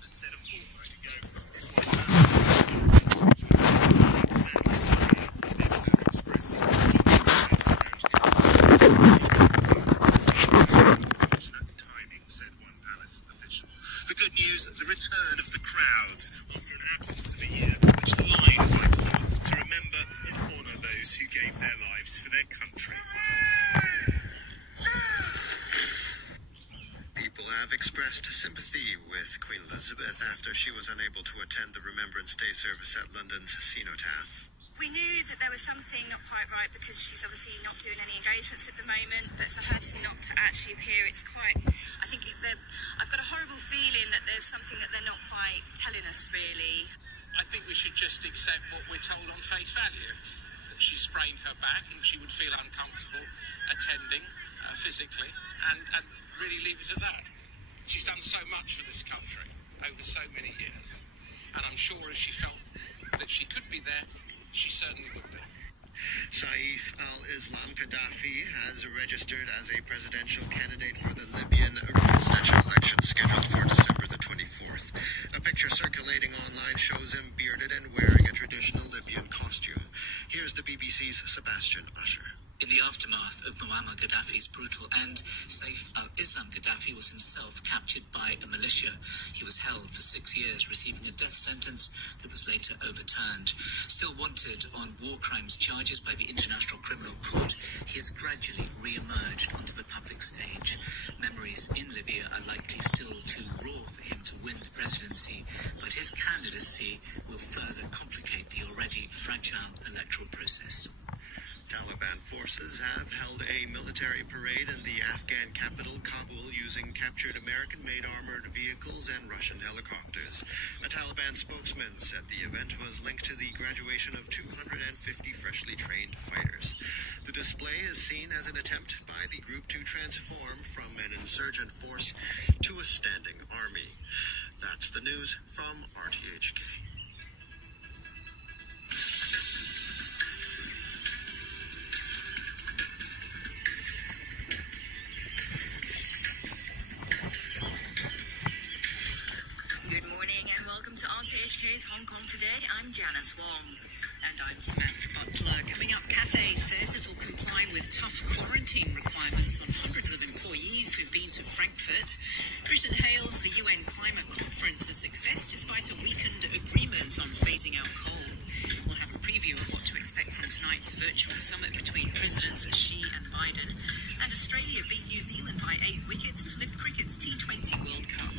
announcement said a fortnight ago timing, said one palace official. The good news, the return of the crowds after an absence of a year, which lined Whitehall to remember and honour those who gave their lives for their country. People have expressed sympathy with Queen Elizabeth after she was unable to attend the Remembrance Day service at London's Cenotaph. We knew that there was something not quite right because she's obviously not doing any engagements at the moment, but for her not to actually appear, it's quite, I think I've got a horrible feeling that there's something that they're not quite telling us, really. I think we should just accept what we're told on face value, that she sprained her back and she would feel uncomfortable attending physically, and really leave it at that. She's done so much for this country over so many years, and I'm sure if she felt that she could be there, she certainly would be. Saif al-Islam Gaddafi has registered as a presidential candidate for the Libyan presidential election scheduled for December the 24th. A picture circulating online shows him bearded and wearing a traditional Libyan costume. Here's the BBC's Sebastian Usher. In the aftermath of Muammar Gaddafi's brutal end, Saif al-Islam Gaddafi was himself captured by a militia. He was held for 6 years, receiving a death sentence that was later overturned. Still wanted on war crimes charges by the International Criminal Court, he has gradually re-emerged onto the public stage. Memories in Libya are likely still too raw for him to win the presidency, but his candidacy will further complicate the already fragile electoral process. Taliban forces have held a military parade in the Afghan capital, Kabul, using captured American-made armored vehicles and Russian helicopters. A Taliban spokesman said the event was linked to the graduation of 250 freshly trained fighters. The display is seen as an attempt by the group to transform from an insurgent force to a standing army. That's the news from RTHK. RTHK's Hong Kong Today, I'm Janice Wong. And I'm Samantha Butler. Coming up, Cathay says it will comply with tough quarantine requirements on hundreds of employees who've been to Frankfurt. Britain hails the UN climate conference a success despite a weakened agreement on phasing out coal. We'll have a preview of what to expect from tonight's virtual summit between Presidents Xi and Biden. And Australia beat New Zealand by 8 wickets to lift cricket's T20 World Cup.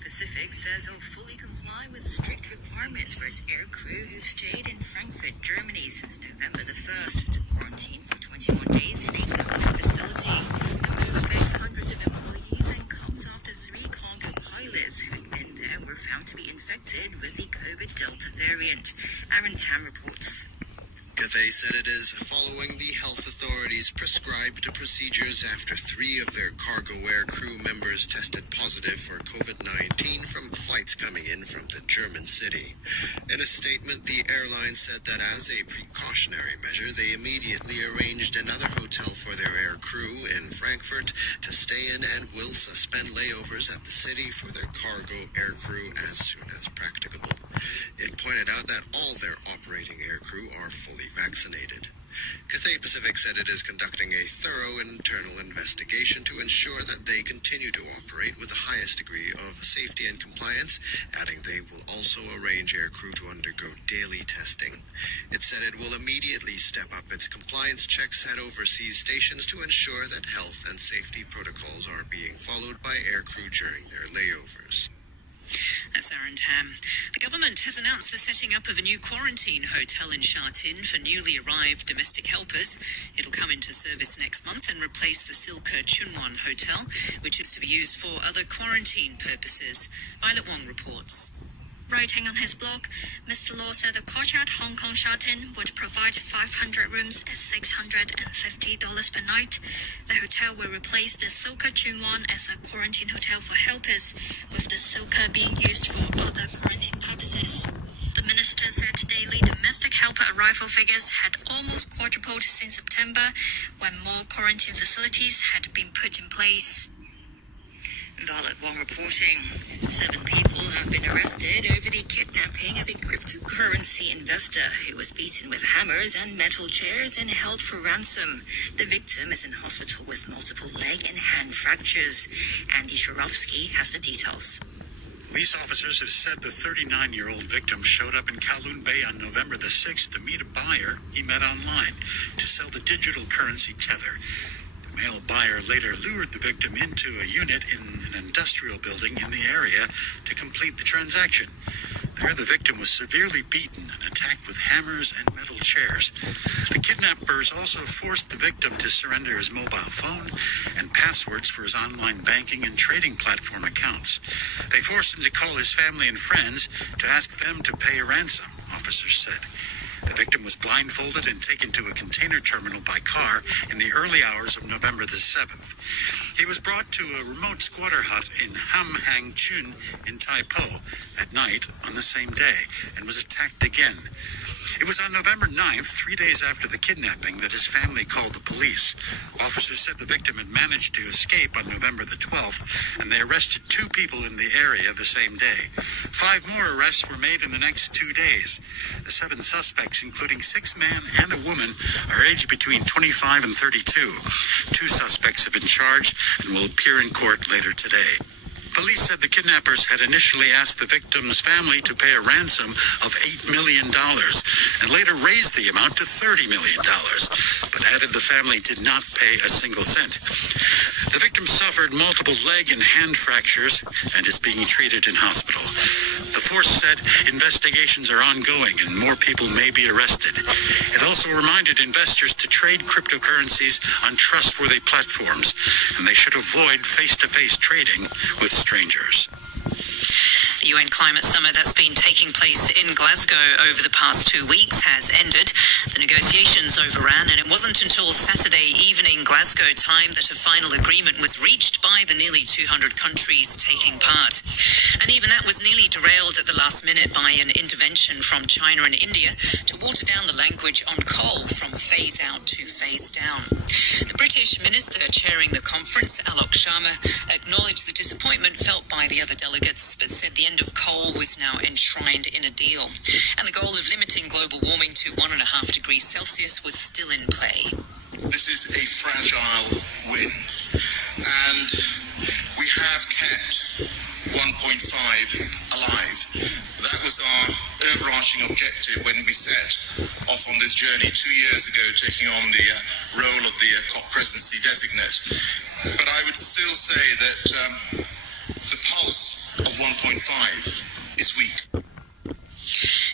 Pacific says it'll fully comply with strict requirements for its aircrew who've stayed in Frankfurt, Germany since November the 1st to quarantine for 21 days in a government facility. The move affects hundreds of employees and comes after 3 cargo pilots who'd been there were found to be infected with the COVID Delta variant. Aaron Tam reports. Cathay said it is following the health authorities' prescribed procedures after 3 of their cargo air crew members tested positive for COVID-19 from flights coming in from the German city. In a statement, the airline said that as a precautionary measure, they immediately arranged another hotel for their air crew in Frankfurt to stay in and will suspend layovers at the city for their cargo air crew as soon as practicable. It pointed out that all their operating air crew are fully vaccinated. Cathay Pacific said it is conducting a thorough internal investigation to ensure that they continue to operate with the highest degree of safety and compliance, adding they will also arrange aircrew to undergo daily testing. It said it will immediately step up its compliance checks at overseas stations to ensure that health and safety protocols are being followed by aircrew during their layovers. That's Aaron Tam. The government has announced the setting up of a new quarantine hotel in Sha Tin for newly arrived domestic helpers. It'll come into service next month and replace the Silka Tsuen Wan hotel, which is to be used for other quarantine purposes. Violet Wong reports. Writing on his blog, Mr. Law said the courtyard Hong Kong Sha Tin would provide 500 rooms at $650 per night. The hotel will replace the Silka Tsuen Wan as a quarantine hotel for helpers, with the Silka being used for other quarantine purposes. The minister said daily domestic helper arrival figures had almost quadrupled since September, when more quarantine facilities had been put in place. Violet Wong reporting. 7 people have been arrested over the kidnapping of a cryptocurrency investor who was beaten with hammers and metal chairs and held for ransom. The victim is in hospital with multiple leg and hand fractures. Andy Sharofsky has the details. Police officers have said the 39-year-old victim showed up in Kowloon Bay on November the 6th to meet a buyer he met online to sell the digital currency Tether. The male buyer later lured the victim into a unit in an industrial building in the area to complete the transaction. There, the victim was severely beaten and attacked with hammers and metal chairs. The kidnappers also forced the victim to surrender his mobile phone and passwords for his online banking and trading platform accounts. They forced him to call his family and friends to ask them to pay a ransom, officers said. The victim was blindfolded and taken to a container terminal by car in the early hours of November the 7th. He was brought to a remote squatter hut in Ham Hang Chun in Tai Po at night on the same day and was attacked again. It was on November 9th, 3 days after the kidnapping, that his family called the police. Officers said the victim had managed to escape on November the 12th, and they arrested 2 people in the area the same day. 5 more arrests were made in the next 2 days. The 7 suspects, including 6 men and a woman, are aged between 25 and 32. 2 suspects have been charged and will appear in court later today. Police said the kidnappers had initially asked the victim's family to pay a ransom of $8 million and later raised the amount to $30 million, but added the family did not pay a single cent. The victim suffered multiple leg and hand fractures and is being treated in hospital. The force said investigations are ongoing and more people may be arrested. It also reminded investors to trade cryptocurrencies on trustworthy platforms, and they should avoid face-to-face trading with strangers. The UN Climate Summit that's been taking place in Glasgow over the past 2 weeks has ended. The negotiations overran, and it wasn't until Saturday evening Glasgow time that a final agreement was reached by the nearly 200 countries taking part. And even that was nearly derailed at the last minute by an intervention from China and India to water down the language on coal from phase out to phase down. The British minister chairing the conference, Alok Sharma, acknowledged the disappointment felt by the other delegates, but said the end of coal was now enshrined in a deal. And the goal of limiting global warming to 1.5 degrees Celsius was still in play. This is a fragile win, and we have kept 1.5 alive. That was our overarching objective when we set off on this journey 2 years ago, taking on the role of the COP presidency designate. But I would still say that the pulse of 1.5 is weak.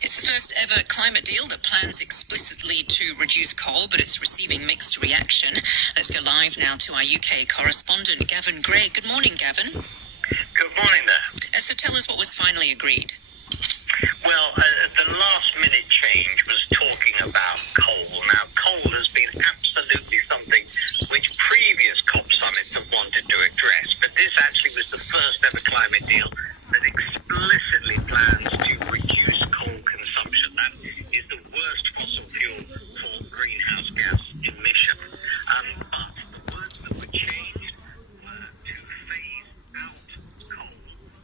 It's the first ever climate deal that plans explicitly to reduce coal, but it's receiving mixed reaction. Let's go live now to our UK correspondent, Gavin Gray. Good morning, Gavin. Good morning there. So tell us what was finally agreed. Well, the last-minute change was talking about coal. Now, coal has been absolutely something which previous COP summits have wanted to address, but this actually was the first-ever climate deal that explicitly plans to reduce coal consumption. That is the worst fossil fuel for greenhouse gas emission. But the words that were changed were to phase out coal.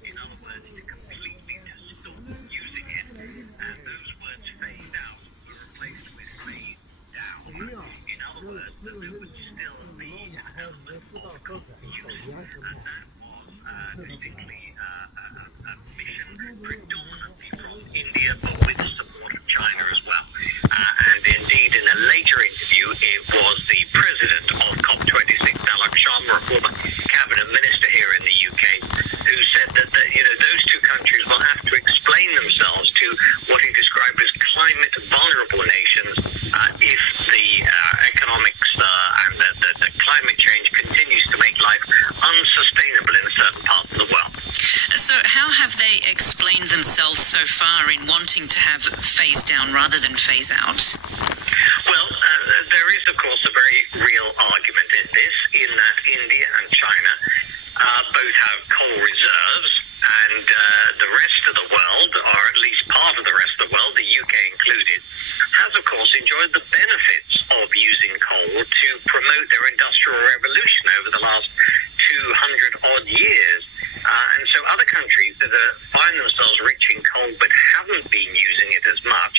In other words, to completely stop using it. And those words phased out were replaced with phased down. In other words, that there would still be an element of coal use. And that was distinctly a mission predominantly from India, but with the support of China as well. And indeed, in a later interview, it was the president of COP26, Alok Sharma, a former cabinet minister here in the UK, who said that those 2 countries will have to explain themselves to what he described as climate vulnerable nations if the economics and the climate change continues to make life unsustainable in certain parts of the world. So how have they explained themselves so far in wanting to have phase down rather than phase out? Well, there is, of course, a very real argument in this, in that India and China both have coal reserves, and the rest of the world, or at least part of the rest of the to promote their industrial revolution over the last 200-odd years. And so other countries that find themselves rich in coal but haven't been using it as much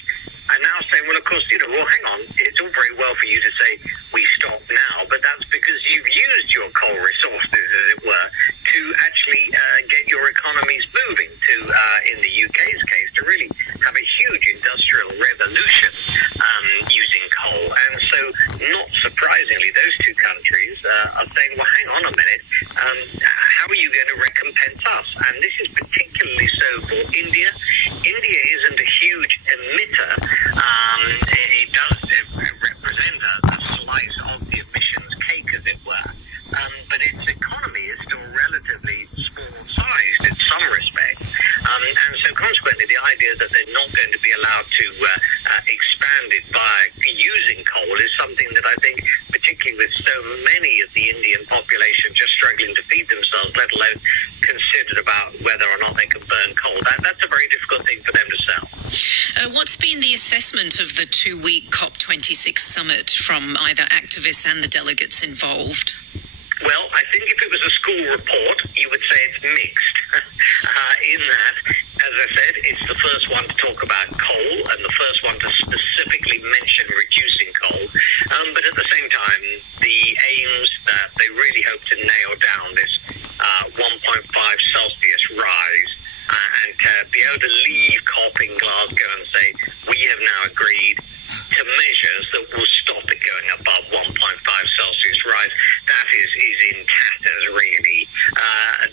are now saying, well, of course, well, hang on, it's all very well for you to say we stop now, but that's because you've used your coal resources, as it were, to actually get your economies moving, to, in the UK's case, to really have a huge industrial revolution using coal. And so, not surprisingly, those two countries are saying, well, hang on a minute, how are you going to recompense us? And this is particularly so for India. India isn't a huge emitter. It does represent a slice of the emissions cake, as it were. But its economy is still relatively small-sized in some respects. And so consequently, the idea that they're not going to be allowed to expand it by using coal is something that I think, particularly with so many of the Indian population just struggling to feed themselves, let alone considered about whether or not they can burn coal, that's a very difficult thing for them to sell. What's been the assessment of the 2-week COP26 summit from either activists and the delegates involved? Well, I think if it was a school report, you would say it's mixed. In that, as I said, it's the first one to talk about coal and the first one to specifically mention reducing coal. But at the same time, the aims that they really hope to nail down this 1.5 Celsius rise and be able to leave COP in Glasgow and say, we have now agreed to measures that will stop it going above 1.5 Celsius rise. That is in tatters, really.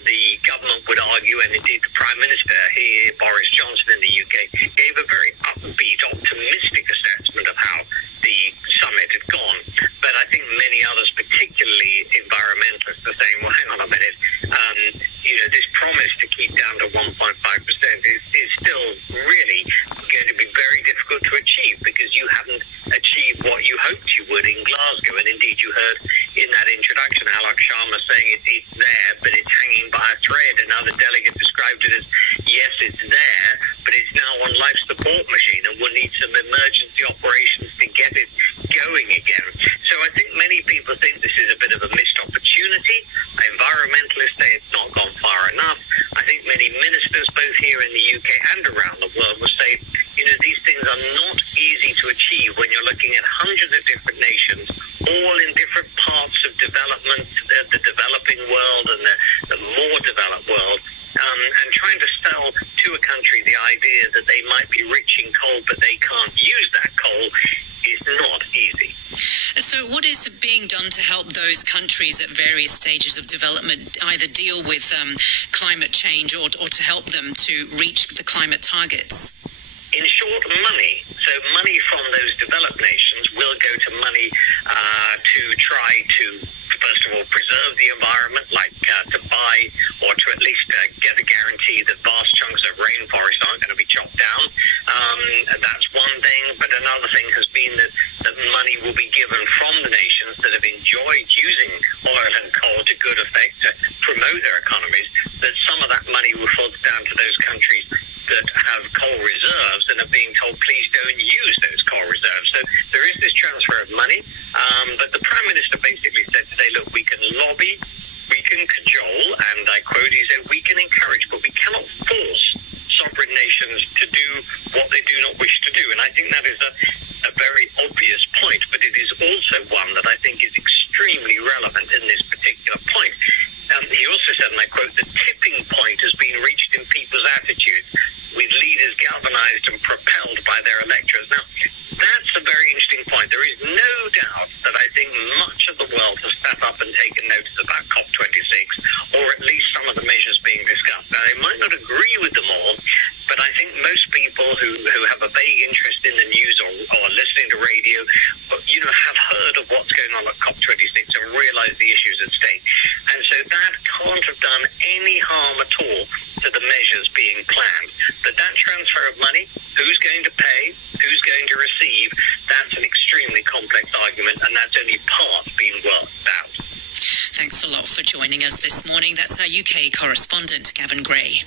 The government would argue, and indeed the Prime Minister here, Boris Johnson in the UK, gave a very upbeat, optimistic assessment of how the summit had gone. But I think many others, particularly environmentalists, are saying, well, hang on a minute, this promise to keep down to 1.5% is still really going to be very difficult to achieve because you haven't achieved what you hoped you would in Glasgow. And indeed, you heard in that introduction, Alok Sharma saying it's there, but it's hanging by a thread. Another delegate described it as, yes, it's there, but it's now on life support machine and we'll need some emergency operations to get it going again. So I think many people think this is a bit of a missed opportunity. Environmentalists say it's not gone far enough. I think many ministers, both here in the UK and around the world, will say, these things are not easy to achieve when you're looking at hundreds of different nations, all in different parts of development, the developing world and the more developed world, and trying to sell to a country the idea that they might be rich in coal but they can't use that coal is not easy. So what is being done to help those countries at various stages of development either deal with climate change or to help them to reach the climate targets? In short, money. So money from those developed nations will go to money to try to, first of all, preserve the environment, like to buy or to at least get a guarantee that vast chunks of rainforest aren't going to be chopped down. That's one thing. But another thing has been that money will be given from the nations that have enjoyed using oil and coal to good effect to promote their economies, that some of that money will filter down to those countries that have coal reserves and are being told, please don't use those coal reserves. So there is this transfer of money, but the Prime Minister basically said today, look, we can lobby, we can cajole, and I quote, he said, we can encourage, but we cannot force sovereign nations to do what they do not wish to do. And I think that is a very obvious point, but it is also one that I think is extremely relevant in this particular point. He also said, and I quote, the tipping point has been reached in people's attitudes, with leaders galvanized and propelled by their electorates. Now, that's a very interesting point. There is no doubt that I think much of the world has stepped up and taken notice about COP26, or at least some of the measures being discussed. Now, they might not agree with them all, but I think most people who have a vague interest in the news or listening to radio, have heard of what's going on at COP26 and realize the issues at stake. And so that can't have done any harm at all to the measures being planned. But that transfer of money, who's going to pay, who's going to receive, that's an extremely complex argument, and that's only part being worked out. Thanks Thanks a lot for joining us this morning. That's our UK correspondent, Gavin Gray.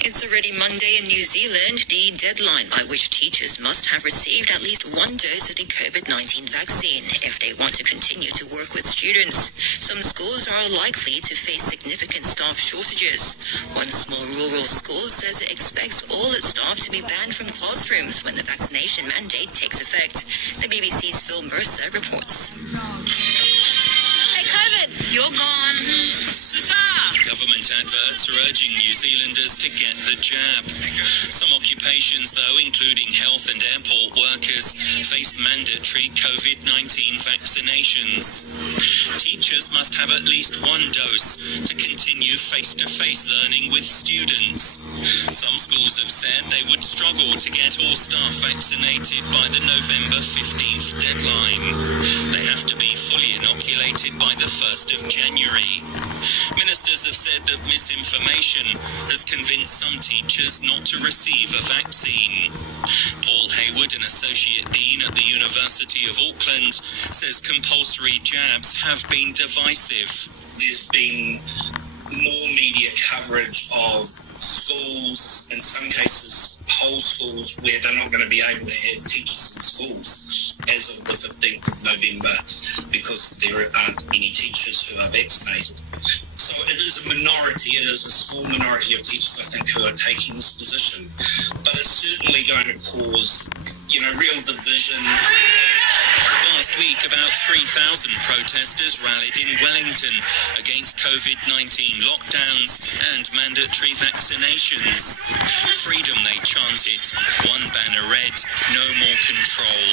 It's already Monday in New Zealand, the deadline by which teachers must have received at least one dose of the COVID-19 vaccine if they want to continue to work with students. Some schools are likely to face significant staff shortages. One small rural school says it expects all its staff to be banned from classrooms when the vaccination mandate takes effect. The BBC's Phil Mercer reports. Hey, COVID, you're gone. Government adverts are urging New Zealanders to get the jab. Some occupations, though, including health and airport workers, face mandatory COVID-19 vaccinations. Teachers must have at least one dose to continue face-to-face learning with students. Some schools have said they would struggle to get all staff vaccinated by the November 15th deadline. They have to be fully inoculated by the 1st of January. Ministers have said that misinformation has convinced some teachers not to receive a vaccine. Paul Hayward, an Associate Dean at the University of Auckland, says compulsory jabs have been divisive. There's been more media coverage of schools, in some cases whole schools, where they're not going to be able to have teachers in schools as of the 15th of November because there aren't any teachers who are vaccinated. So it is a minority, it is a small minority of teachers, I think, who are taking this position. But it's certainly going to cause, real division. Last week, about 3,000 protesters rallied in Wellington against COVID-19 lockdowns and mandatory vaccinations. Freedom, they chanted. One banner read, "No more control."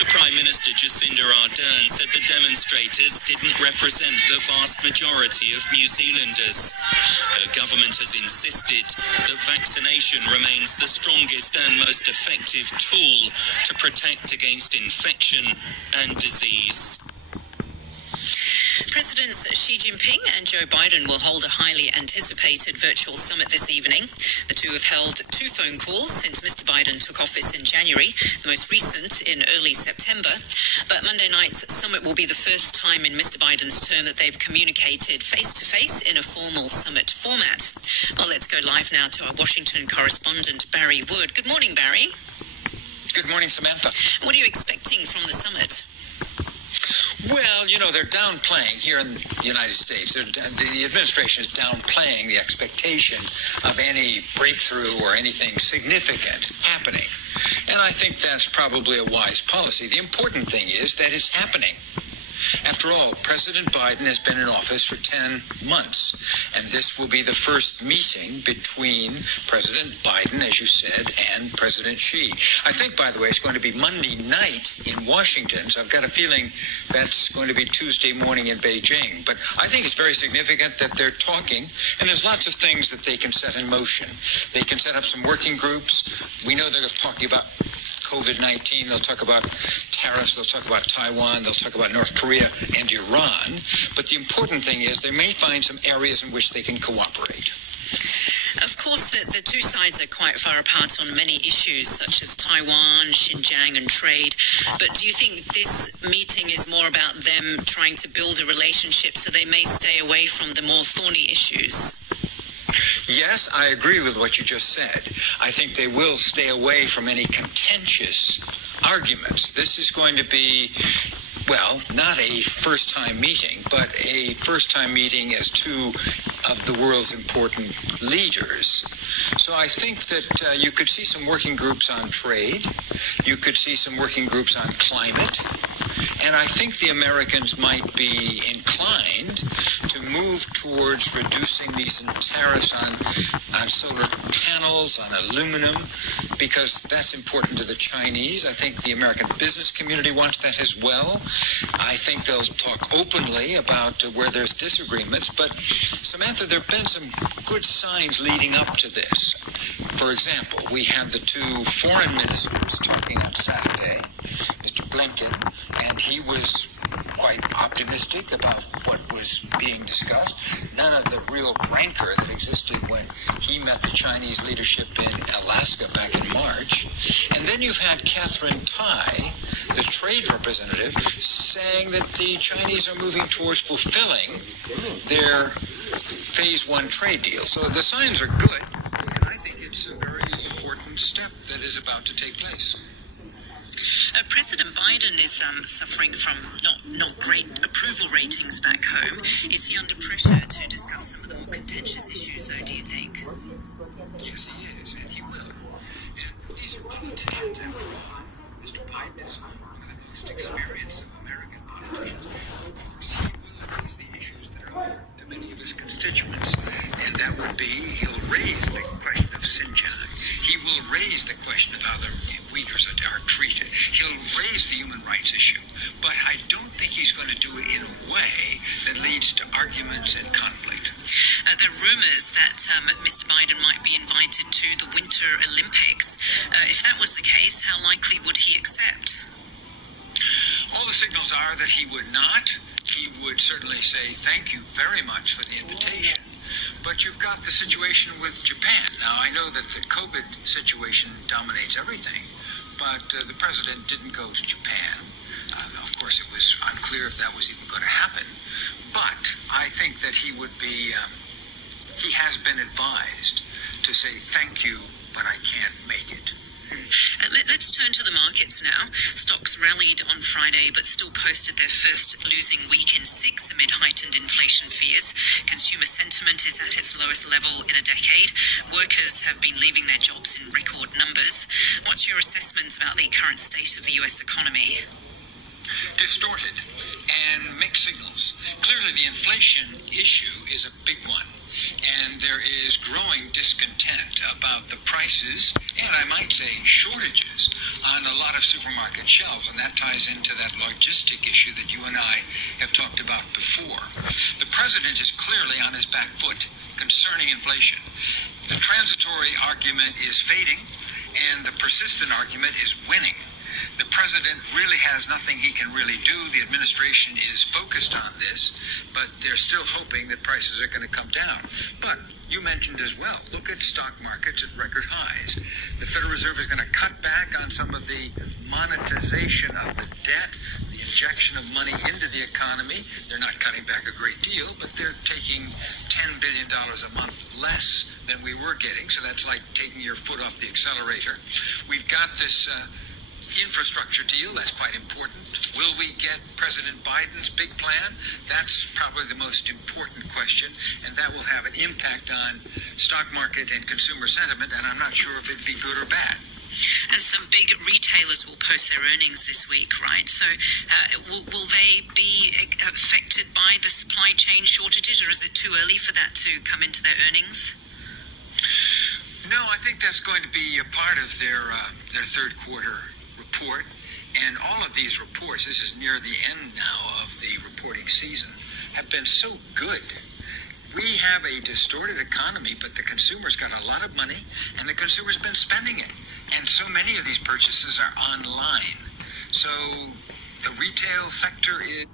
The Prime Minister, Jacinda Ardern, said the demonstrators didn't represent the vast majority of New Zealanders. Her government has insisted that vaccination remains the strongest and most effective tool to protect against infection and disease. Presidents Xi Jinping and Joe Biden will hold a highly anticipated virtual summit this evening. The two have held 2 phone calls since Mr. Biden took office in January, the most recent in early September. But Monday night's summit will be the first time in Mr. Biden's term that they've communicated face-to-face in a formal summit format. Well, let's go live now to our Washington correspondent, Barry Wood. Good morning, Barry. Good morning, Samantha. What are you expecting from the summit? Well, they're downplaying here in the United States. The administration is downplaying the expectation of any breakthrough or anything significant happening. And I think that's probably a wise policy. The important thing is that it's happening. After all, President Biden has been in office for 10 months, and this will be the first meeting between President Biden, as you said, and President Xi. I think, by the way, it's going to be Monday night in Washington, so I've got a feeling that's going to be Tuesday morning in Beijing. But I think it's very significant that they're talking, and there's lots of things that they can set in motion. They can set up some working groups. We know they're talking about COVID-19. They'll talk about tariffs. They'll talk about Taiwan. They'll talk about North Korea and Iran. But the important thing is they may find some areas in which they can cooperate. Of course, the two sides are quite far apart on many issues, such as Taiwan, Xinjiang, and trade. But do you think this meeting is more about them trying to build a relationship so they may stay away from the more thorny issues? Yes, I agree with what you just said. I think they will stay away from any contentious arguments. This is going to be, well, not a first-time meeting, but a first-time meeting as two of the world's important leaders. So I think that you could see some working groups on trade. You could see some working groups on climate. And I think the Americans might be inclined to move towards reducing these tariffs on solar panels, on aluminum, because that's important to the Chinese. I think the American business community wants that as well. I think they'll talk openly about where there's disagreements. But, Samantha, there have been some good signs leading up to this. For example, we have the two foreign ministers talking on Saturday, Mr. Blinken, and he was quite optimistic about what was being discussed. None of the real rancor that existed when he met the Chinese leadership in Alaska back in March. And then you've had Catherine Tai the trade representative, saying that the Chinese are moving towards fulfilling their Phase 1 trade deal. So the signs are good, and I think it's a very important step that is about to take place. President Biden is suffering from not great approval ratings back home. Is he under pressure to discuss some of the more contentious issues, though, do you think? Yes, he is, and he will. And these are politicians, after all. Mr. Biden is one of the most experienced of American politicians. Of course, he will raise the issues that are important to many of his constituents, and that would be he'll raise the question of Xinjiang. He will raise the question of how the Uyghurs are treated. He'll raise the human rights issue, but I don't think he's going to do it in a way that leads to arguments and conflict. There are rumours that Mr. Biden might be invited to the Winter Olympics. If that was the case, how likely would he accept? All the signals are that he would not. He would certainly say thank you very much for the invitation. But you've got the situation with Japan. Now, I know that the COVID situation dominates everything, but the president didn't go to Japan. Of course, it was unclear if that was even going to happen. But I think that he would be, he has been advised to say thank you, but I can't make it. Let's turn to the markets now. Stocks rallied on Friday but still posted their first losing week in 6 amid heightened inflation fears. Consumer sentiment is at its lowest level in a decade. Workers have been leaving their jobs in record numbers. What's your assessment about the current state of the US economy? Distorted and mixed signals. Clearly, the inflation issue is a big one. And there is growing discontent about the prices, and I might say shortages, on a lot of supermarket shelves, and that ties into that logistic issue that you and I have talked about before. The president is clearly on his back foot concerning inflation. The transitory argument is fading, and the persistent argument is winning. The president really has nothing he can really do. The administration is focused on this, but they're still hoping that prices are going to come down. But you mentioned as well, look at stock markets at record highs. The Federal Reserve is going to cut back on some of the monetization of the debt, the injection of money into the economy. They're not cutting back a great deal, but they're taking $10 billion a month less than we were getting. So that's like taking your foot off the accelerator. We've got this infrastructure deal, that's quite important. Will we get President Biden's big plan? That's probably the most important question, and that will have an impact on stock market and consumer sentiment, and I'm not sure if it'd be good or bad. And some big retailers will post their earnings this week, right? So will they be affected by the supply chain shortages, or is it too early for that to come into their earnings? No, I think that's going to be a part of their third quarter report, and all of these reports, this is near the end now of the reporting season, have been so good. We have a distorted economy, but the consumer's got a lot of money, and the consumer's been spending it. And so many of these purchases are online. So the retail sector is...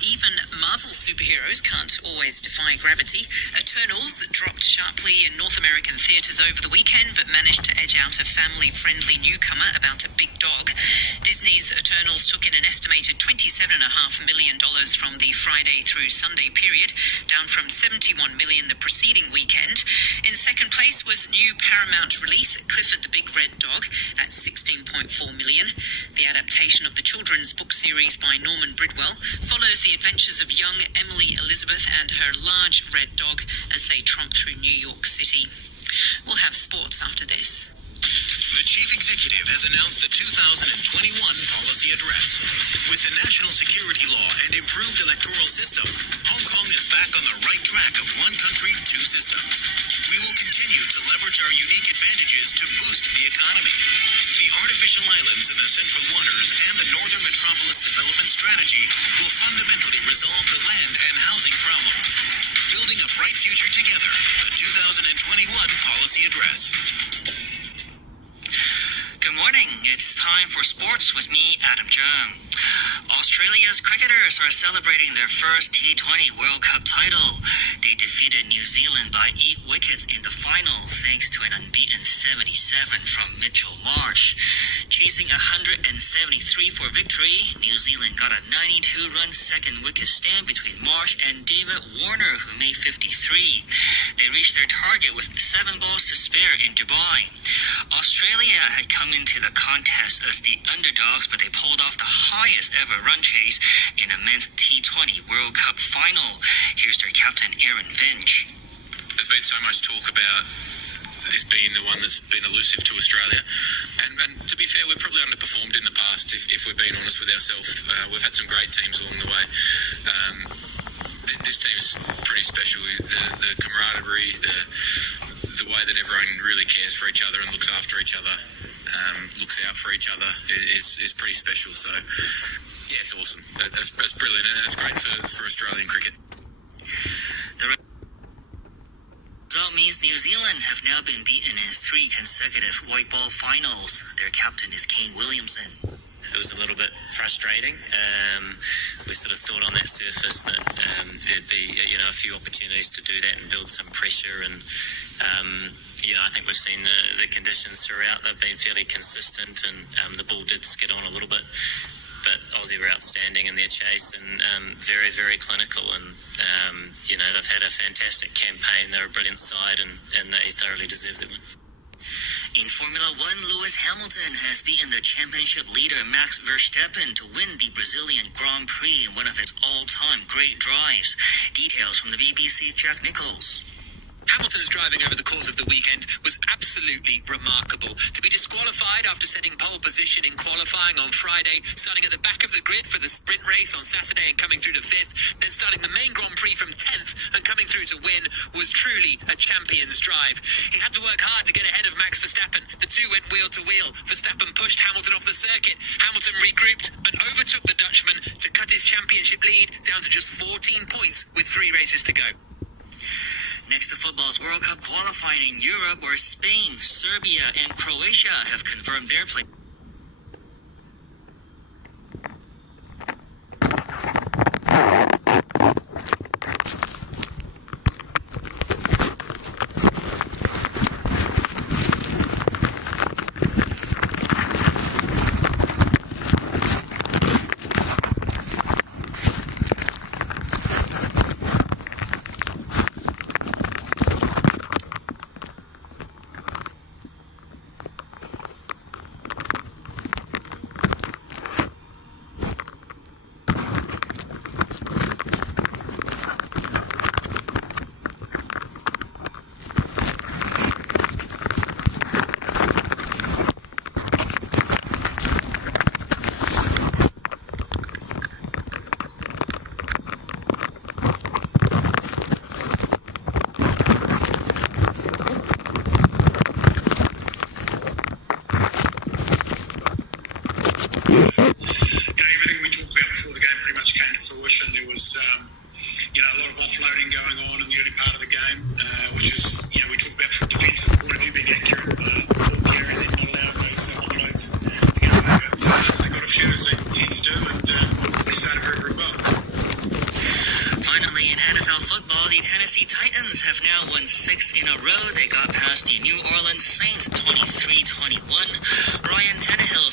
Even Marvel superheroes can't always defy gravity. Eternals dropped sharply in North American theatres over the weekend, but managed to edge out a family-friendly newcomer about a big dog. Disney's Eternals took in an estimated $27.5 million from the Friday through Sunday period, down from $71 million the preceding weekend. In second place was new Paramount release Clifford the Big Red Dog at $16.4 million. The adaptation of the children's book series by Norman Bridwell follows the adventures of young Emily Elizabeth and her large red dog as they tromp through New York City. We'll have sports after this. The chief executive has announced the 2021 policy address. With the national security law and improved electoral system, Hong Kong is back on the right track of one country, two systems. We will continue to leverage our unique advantages to boost the economy. The artificial islands in the central waters and the northern metropolis development strategy will fundamentally resolve the land and housing problem. Building a bright future together, the 2021 policy address. Good morning. It's time for sports with me, Adam Jung. Australia's cricketers are celebrating their first T20 World Cup title. They defeated New Zealand by 8 wickets in the final thanks to an unbeaten 77 from Mitchell Marsh. Chasing 173 for victory, New Zealand got a 92-run second wicket stand between Marsh and David Warner, who made 53. They reached their target with 7 balls to spare in Dubai. Australia had come into the contest as the underdogs, but they pulled off the highest ever run chase in a men's T20 World Cup final. Here's their captain, Aaron Finch. There's been so much talk about this being the one that's been elusive to Australia. And to be fair, we've probably underperformed in the past, if we're being honest with ourselves. We've had some great teams along the way. This team's pretty special. The camaraderie, the way that everyone really cares for each other and looks after each other, looks out for each other is pretty special. So, yeah, it's awesome. That's brilliant, and it's great for Australian cricket. The result means New Zealand have now been beaten in 3 consecutive white ball finals. Their captain is Kane Williamson. It was a little bit frustrating. We sort of thought on that surface that there'd be a few opportunities to do that and build some pressure. And I think we've seen the conditions throughout. They've been fairly consistent, and the ball did skid on a little bit. But Aussie were outstanding in their chase and very, very clinical. And they've had a fantastic campaign. They're a brilliant side, and they thoroughly deserve the win. In Formula 1, Lewis Hamilton has beaten the championship leader Max Verstappen to win the Brazilian Grand Prix in one of his all-time great drives. Details from the BBC's Jack Nichols. Hamilton's driving over the course of the weekend was absolutely remarkable. To be disqualified after setting pole position in qualifying on Friday, starting at the back of the grid for the sprint race on Saturday and coming through to 5th, then starting the main Grand Prix from 10th and coming through to win was truly a champion's drive. He had to work hard to get ahead of Max Verstappen. The two went wheel to wheel. Verstappen pushed Hamilton off the circuit. Hamilton regrouped and overtook the Dutchman to cut his championship lead down to just 14 points with 3 races to go. Next to football's World Cup qualifying in Europe, where Spain, Serbia, and Croatia have confirmed their place.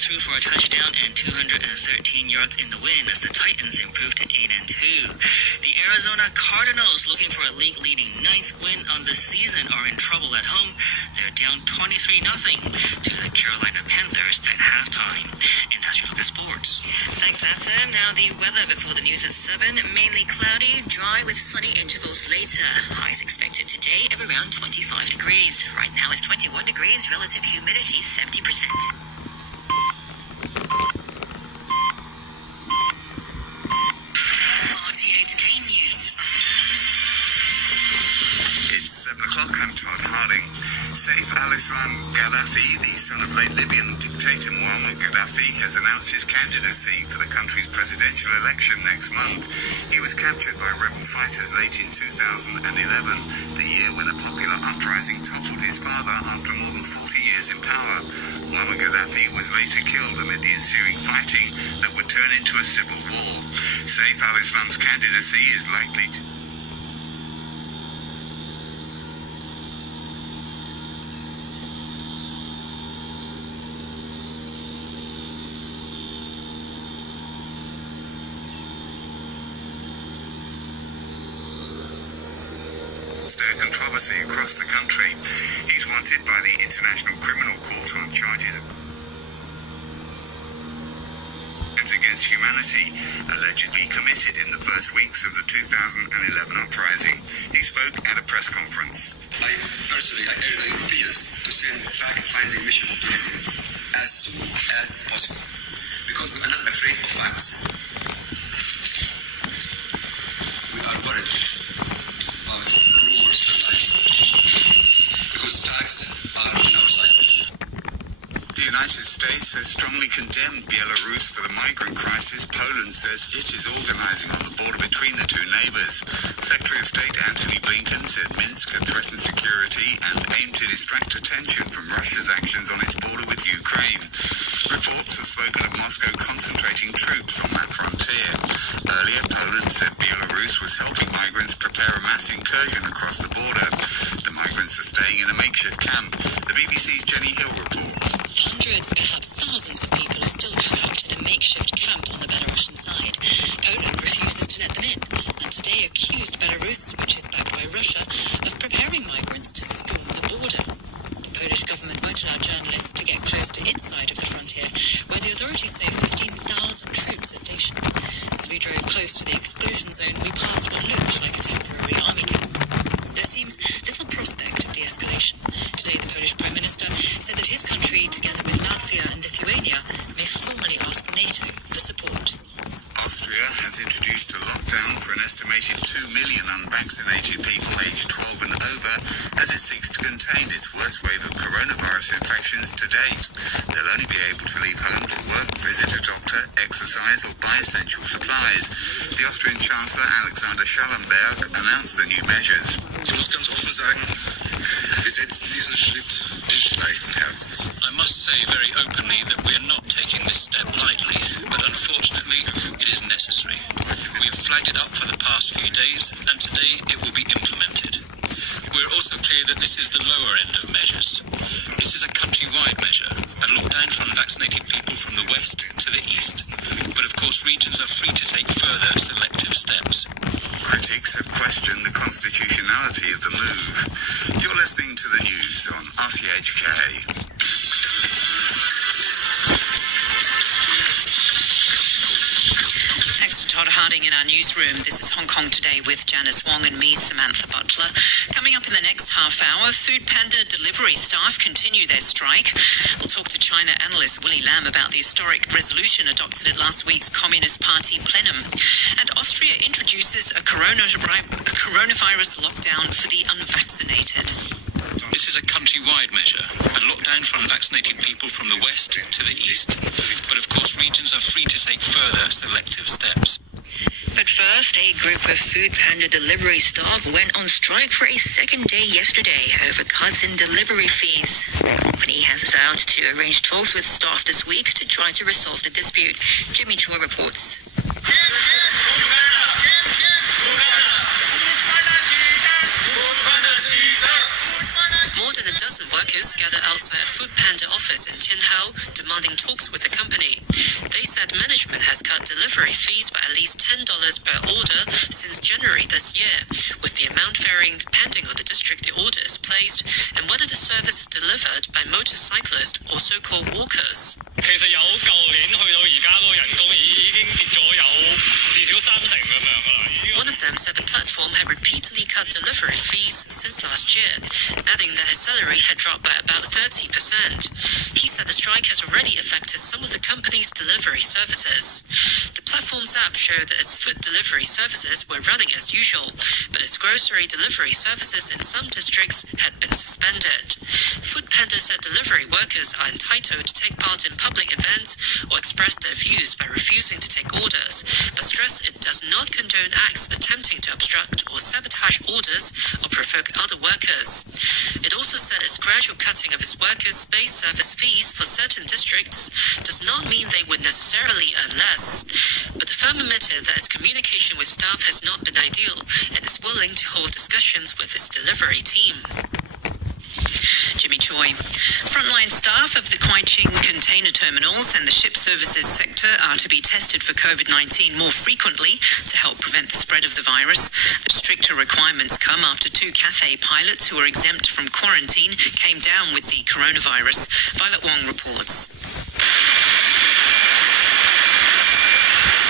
For a touchdown and 213 yards in the win as the Titans improved to 8-2. The Arizona Cardinals, looking for a league-leading 9th win on the season, are in trouble at home. They're down 23-0 to the Carolina Panthers at halftime. And that's your look at sports. Thanks, Adam. Now the weather before the news at 7. Mainly cloudy, dry with sunny intervals hours later. Highs expected today of around 25 degrees. Right now it's 21 degrees, relative humidity 70%. I'm Todd Harding. Saif al-Islam Gaddafi, the son of late Libyan dictator Muammar Gaddafi, has announced his candidacy for the country's presidential election next month. He was captured by rebel fighters late in 2011, the year when a popular uprising toppled his father after more than 40 years in power. Muammar Gaddafi was later killed amid the ensuing fighting that would turn into a civil war. Saif al-Islam's candidacy is likely to controversy across the country. He's wanted by the International Criminal Court on charges of crimes against humanity allegedly committed in the first weeks of the 2011 uprising. He spoke at a press conference. I urge the Europeans to send fact-finding mission to Libya as soon as possible, because we are not afraid of facts. We are worried about rumors and lies, because facts are on our side. The United States has strongly condemned Belarus for the migrant crisis. Poland says it is organizing on the border between the two neighbors. Secretary of State Antony Blinken said Minsk had threatened security and aimed to distract attention from Russia's actions on its border with Ukraine. Reports have spoken of Moscow concentrating troops on that frontier. Earlier, Poland said Belarus was helping migrants prepare a mass incursion across the border. The migrants are staying in a makeshift camp. The BBC's Jenny Hill reports. Hundreds, perhaps thousands of people are still trapped in a makeshift camp on the Belarusian side. Poland refuses to let them in, and today accused Belarus, which is backed by Russia, of preparing migrants to storm the border. The Polish government won't allow journalists to get close to its side of the frontier, where the authorities say 15,000 troops are stationed. As we drove close to the exclusion zone, we passed what looked like a temporary army camp. There seems little prospect of de-escalation. Today, the Polish Prime Minister said that his country, together with Latvia and Lithuania, may formally ask NATO for support. Austria has introduced a lockdown for an estimated 2 million unvaccinated people aged 12 and over as it seeks to contain its worst wave of coronavirus infections to date. They'll only be able to leave home to work, visit a doctor, exercise or buy essential supplies. The Austrian Chancellor Alexander Schallenberg announced the new measures. Ich muss ganz offen sagen, wir setzen diesen Schritt nicht leichten Herzens. I must say very openly that we are not taking this step lightly, but unfortunately it is necessary. We have flagged it up for the past few days, and today it will be implemented. We are also clear that this is the lower end of measures. This is a country-wide measure, a lockdown for unvaccinated people from the west to the east. But of course regions are free to take further selective steps. Critics have questioned the constitutionality of the move. You're listening to the news on RTHK. Thanks to Todd Harding in our newsroom. This is Hong Kong Today with Janice Wong and me, Samantha Butler. Coming up in the next half hour, Food Panda delivery staff continue their strike. We'll talk to China analyst Willie Lam about the historic resolution adopted at last week's Communist Party plenum. And Austria introduces a coronavirus lockdown for the unvaccinated. This is a country-wide measure, a lockdown for unvaccinated people from the west to the east. But of course regions are free to take further selective steps. But first, a group of Food Panda delivery staff went on strike for a second day yesterday over cuts in delivery fees. The company has vowed to arrange talks with staff this week to try to resolve the dispute. Jimmy Chua reports. More than a dozen workers gather outside a Food Panda office in Tianhao, demanding talks with the company. They said management has cut delivery fees by at least $10 per order since January this year, with the amount varying depending on the district the order is placed and whether the service is delivered by motorcyclists or so-called walkers. One of them said the platform had repeatedly cut delivery fees since last year, adding that his salary had dropped by about 30%. He said the strike has already affected some of the company's delivery services. The platform's app showed that its food delivery services were running as usual, but its grocery delivery services in some districts had been suspended. Foodpanda said delivery workers are entitled to take part in public events or express their views by refusing to take orders, but stressed it does not condone acts attempting to obstruct or sabotage orders or provoke other workers. It also said its gradual cutting of its workers' base service fees for certain districts does not mean they would necessarily earn less, but the firm admitted that its communication with staff has not been ideal and is willing to hold discussions with its delivery team. Jimmy Choi. Frontline staff of the Kwai Tsing Container Terminals and the ship services sector are to be tested for COVID-19 more frequently to help prevent the spread of the virus. The stricter requirements come after 2 Cathay pilots who are exempt from quarantine came down with the coronavirus. Violet Wong reports.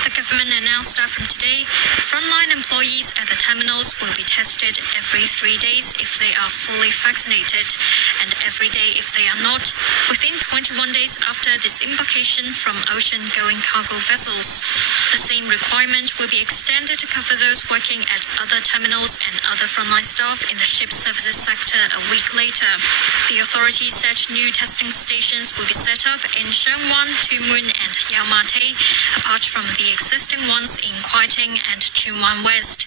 The government announced that from today, frontline employees at the terminals will be tested every 3 days if they are fully vaccinated, and every day if they are not, within 21 days after disembarkation from ocean-going cargo vessels. The same requirement will be extended to cover those working at other terminals and other frontline staff in the ship services sector a week later. The authorities said new testing stations will be set up in Tsuen Wan, Tu Mun and Yau Ma Tei, apart from the existing ones in Kwai Tsing and Tsuen Wan West.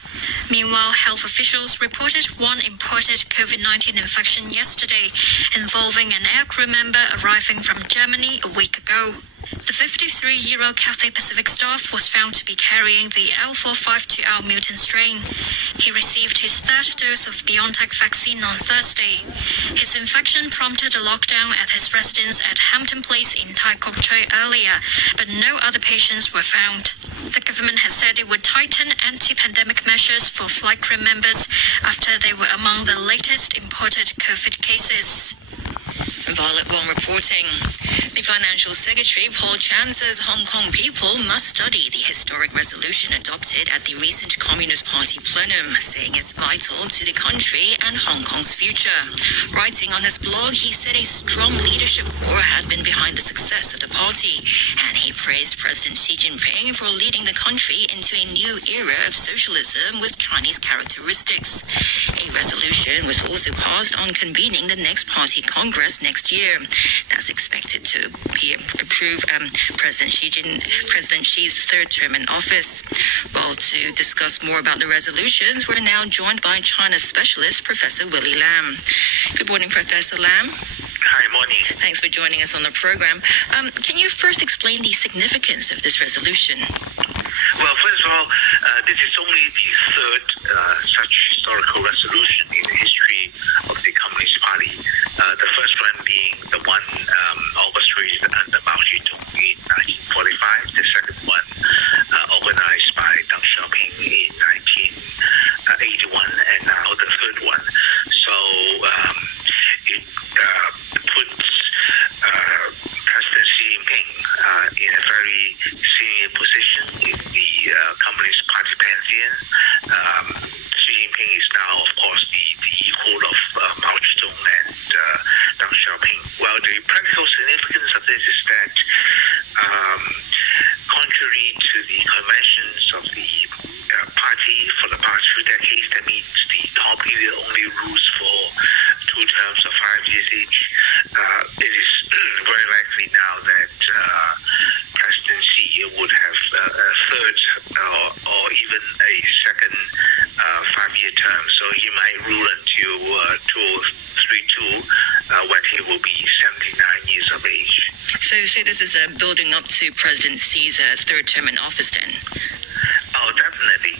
Meanwhile, health officials reported one imported COVID-19 infection yesterday, involving an aircrew member arriving from Germany a week ago. The 53-year-old Cathay Pacific staff was found to be carrying the L4520 mutant strain. He received his 3rd dose of BioNTech vaccine on Thursday. His infection prompted a lockdown at his residence at Hampton Place in Tai Kok Tsui earlier, but no other patients were found. The government has said it would tighten anti-pandemic measures for flight crew members after they were among the latest imported COVID cases. Violet Wong reporting. The Financial Secretary Paul Chan says Hong Kong people must study the historic resolution adopted at the recent Communist Party plenum, saying it's vital to the country and Hong Kong's future. Writing on his blog, he said a strong leadership core had been behind the success of the party, and he praised President Xi Jinping for leading the country into a new era of socialism with Chinese characteristics. A resolution was also passed on convening the next party congress next year. That's expected to approve President Xi's 3rd term in office. Well, to discuss more about the resolutions, we're now joined by China specialist Professor Willie Lam. Good morning, Professor Lam. Hi, morning. Thanks for joining us on the program. Can you first explain the significance of this resolution? Well, first of all, this is only the 3rd such historical resolution in the history of the Communist Party. The first one being the one orchestrated under Mao Zedong in 1945, the second one organized by Deng Xiaoping in 1981, and now the 3rd one. So it puts President Xi Jinping in a very senior position in the Communist Party pantheon. Xi Jinping is now, of course, the equal of Mao Zedong and Deng Xiaoping. Well, the practical significance of this is that, contrary to the conventions of the party for the past 2 decades, that means the top leader only rules for 2 terms of 5 years each. It is very likely now that President Xi would have a 3rd or even a 2nd 5-year term. So he might rule until 2032 when he will be 79 years of age. So this is building up to President Xi's 3rd term in office then? Oh, definitely.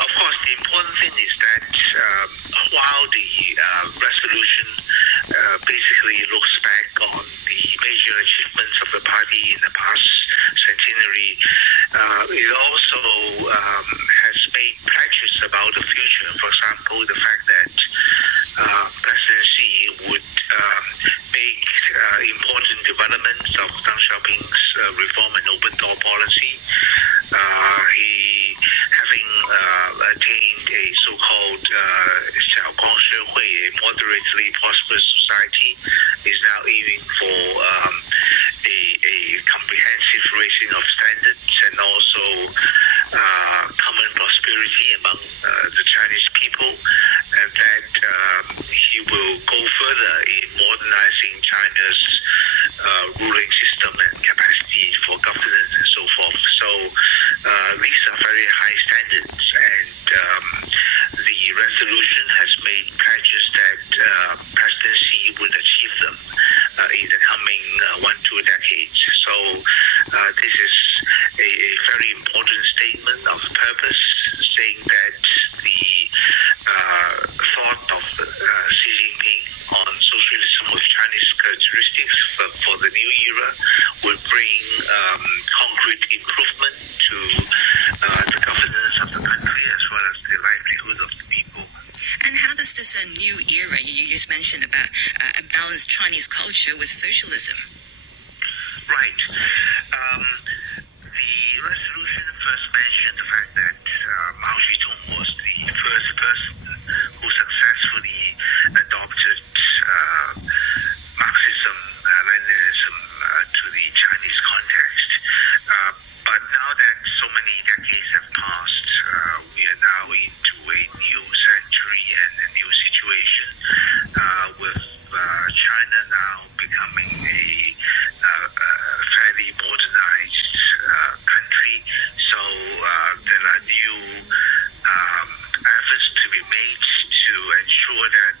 Of course, the important thing is that while the resolution basically looks back on the major achievements of the party in the past the fact that President Xi would make important developments of Deng Xiaoping's reform and open door policy. He, having attained a so-called Xiaoguang Shehui, a moderately prosperous society, is now aiming for a comprehensive raising of standards and also common prosperity among the Chinese people, and that he will go further in modernizing China's ruling system and capacity for governance and so forth. So these are very high standards, and the resolution has made pledges that President Xi would achieve them in the coming 1-2 decades. So this is a very important statement of purpose, saying that the thought of Xi Jinping on socialism with Chinese characteristics for the new era will bring concrete improvement to the governance of the country as well as the livelihood of the people. And how does this new era, you just mentioned about a balanced Chinese culture with socialism? Right. The resolution first mentioned the fact that Mao Zedong was the first person who successfully adopted Marxism, Leninism to the Chinese context. But now that so many decades have passed, we are now into a new century and a new situation with China now becoming a fairly modernized country. So there are new efforts to be made to ensure that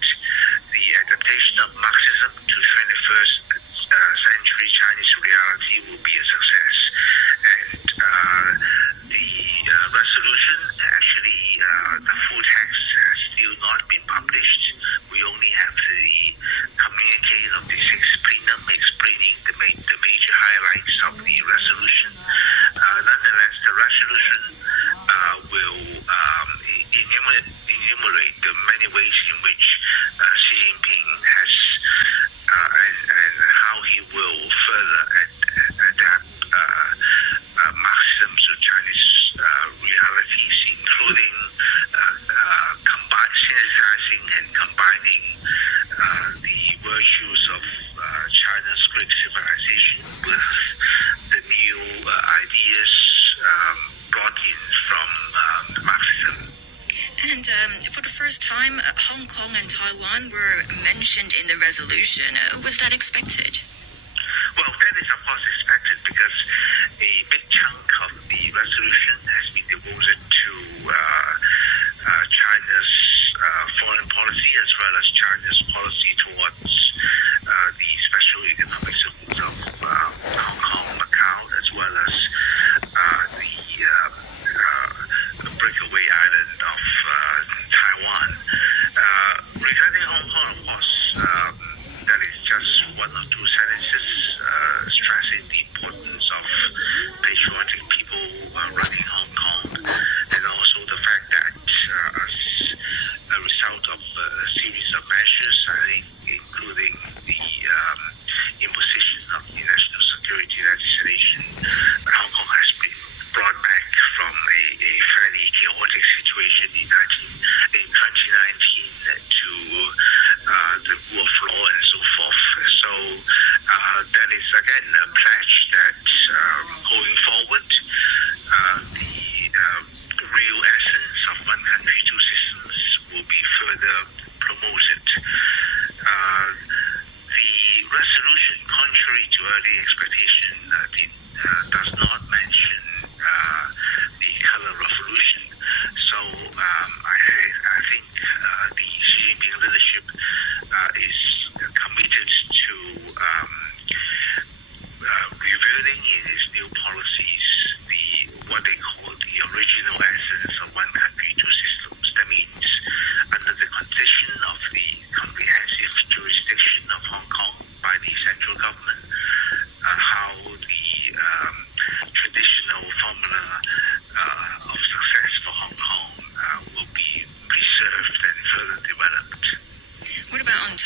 the adaptation of Marxism to 21st century Chinese reality will be a success. And the resolution, actually, the full text has still not been published. We only have the communique of the sixth plenum explaining the major highlights of the resolution. Nonetheless, the resolution will enumerate the many ways in which Xi Jinping has and how he will further adapt Marxism to Chinese realities, including synthesizing and combining the virtues of China's Greek civilization with the new ideas brought in from Marxism. And for the first time, Hong Kong and Taiwan were mentioned in the resolution. Was that expected? Well, that is of course expected because a big chunk of the resolution has been devoted to China's foreign policy as well as China's policy towards the special economic zones of Hong Kong, Macau, as well as the breakaway island of Taiwan. Regarding Hong Kong, of course, that is just one or two sentences stressing the importance of patriotic people running Hong Kong, and also the fact that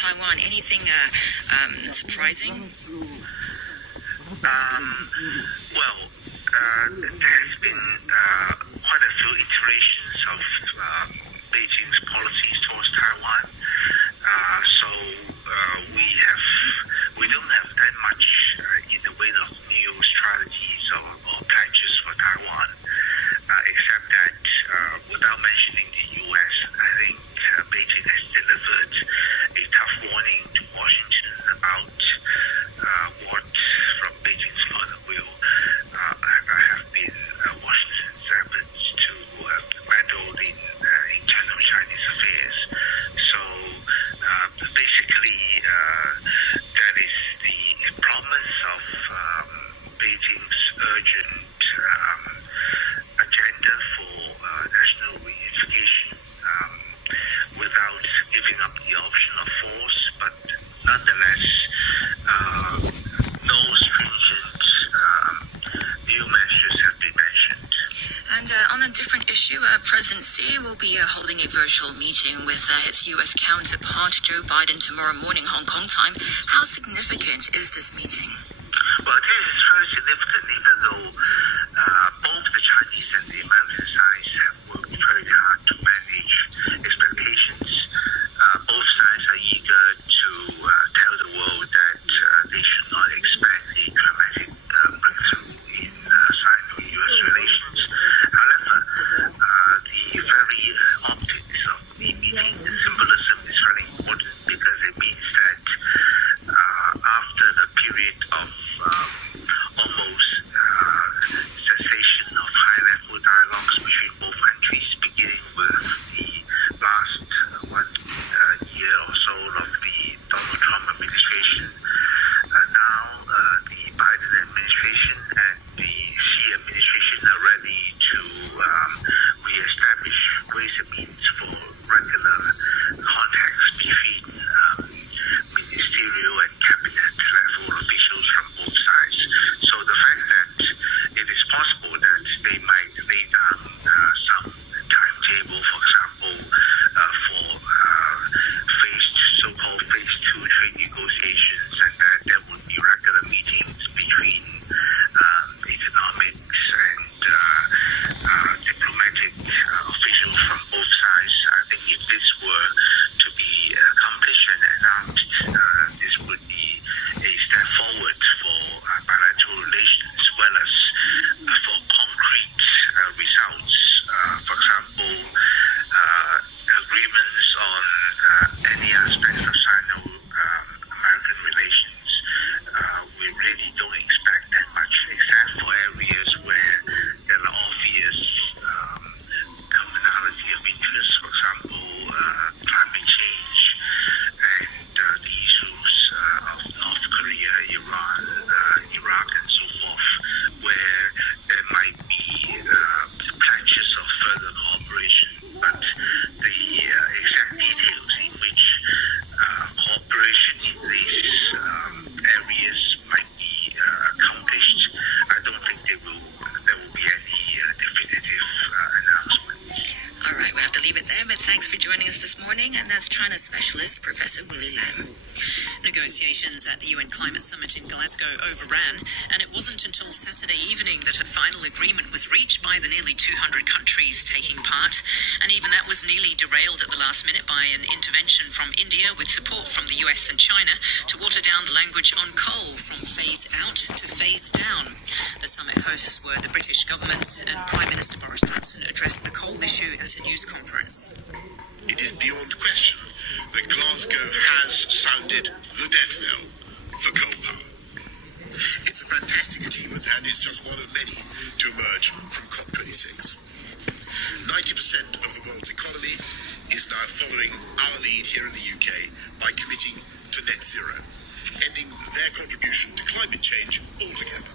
Taiwan. Anything surprising? Well, there has been quite a few iterations of Beijing's policies towards Taiwan. So we don't have that much in the way of new strategies or patches for Taiwan, except that without mentioning the U.S., I think Beijing has delivered a tough warning to Washington about what, from Beijing's point of view, have been Washington's efforts to meddle in internal Chinese affairs. So basically, that is the promise of Beijing's urgent agenda for national reunification without giving up the option of force, but nonetheless, no stringent new measures have been mentioned. And on a different issue, President Xi will be holding a virtual meeting with his U.S. counterpart, Joe Biden, tomorrow morning, Hong Kong time. How significant is this meeting? Well, this is very significant, even though both the Chinese and the American sides have worked very hard to manage expectations. Both sides are eager to tell the world that they should not expect a dramatic breakthrough in Sino-U.S. relations. However, the very optics of the meeting, the symbolism is very important because it means that after the period of almost cessation of high-level dialogues between both countries, beginning with the last year or so of the Donald Trump administration. Now the Biden administration and the Xi administration are ready to re-establish ways and means for regular contacts between ministerial and cabinet level officials from both sides. So the fact that it is possible that they might lay down some timetable, for example, for so-called phase 2 trade negotiations, and that there would be regular meetings between economics and diplomatic officials from both sides. I think if this were to be accomplished and announced, this would be a step forward for bilateral relations as well as for concrete results. For example, agreements on any aspects of Sino-American relations. We really don't expect that much, except for areas where there are obvious commonality of interest, for example, climate change and the issues of North Korea, Iran, Iraq, and so forth, where there might be patches of further cooperation, but the exact details in which cooperation in these areas might be accomplished, I don't think there will be any definitive announcements. All right, we have to leave it there, but thanks for joining us this morning, and that's China specialist Professor Willie Lam. Negotiations at the UN Climate Summit in Glasgow overran, and it wasn't until Saturday evening that a final agreement was reached by the nearly 200 countries taking part, and even that was nearly derailed at the last minute by an intervention from India with support from the US and China to water down the language on coal from phase out to phase down. The summit hosts were the British government, and Prime Minister Boris Johnson addressed the coal issue at a news conference. It is beyond question that Glasgow has sounded the death knell for coal power. It's a fantastic achievement, and it's just one of many to emerge from COP26. 90% of the world's economy is now following our lead here in the UK by committing to net zero, ending their contribution to climate change altogether.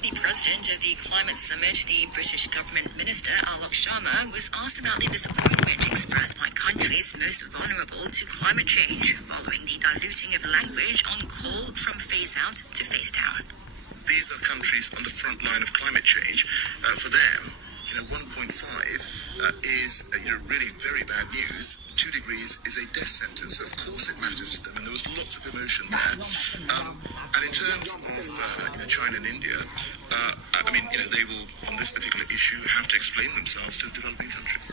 The president of the climate summit, the British government minister Alok Sharma, was asked about the disappointment expressed by countries most vulnerable to climate change following the diluting of language on coal from phase out to phase down. These are countries on the front line of climate change. For them, 1.5 is really very bad news. 2 degrees degrees is a death sentence. Of course it matters to them, and there was lots of emotion there. And in terms of China and India, I mean, they will, on this particular issue, have to explain themselves to developing countries.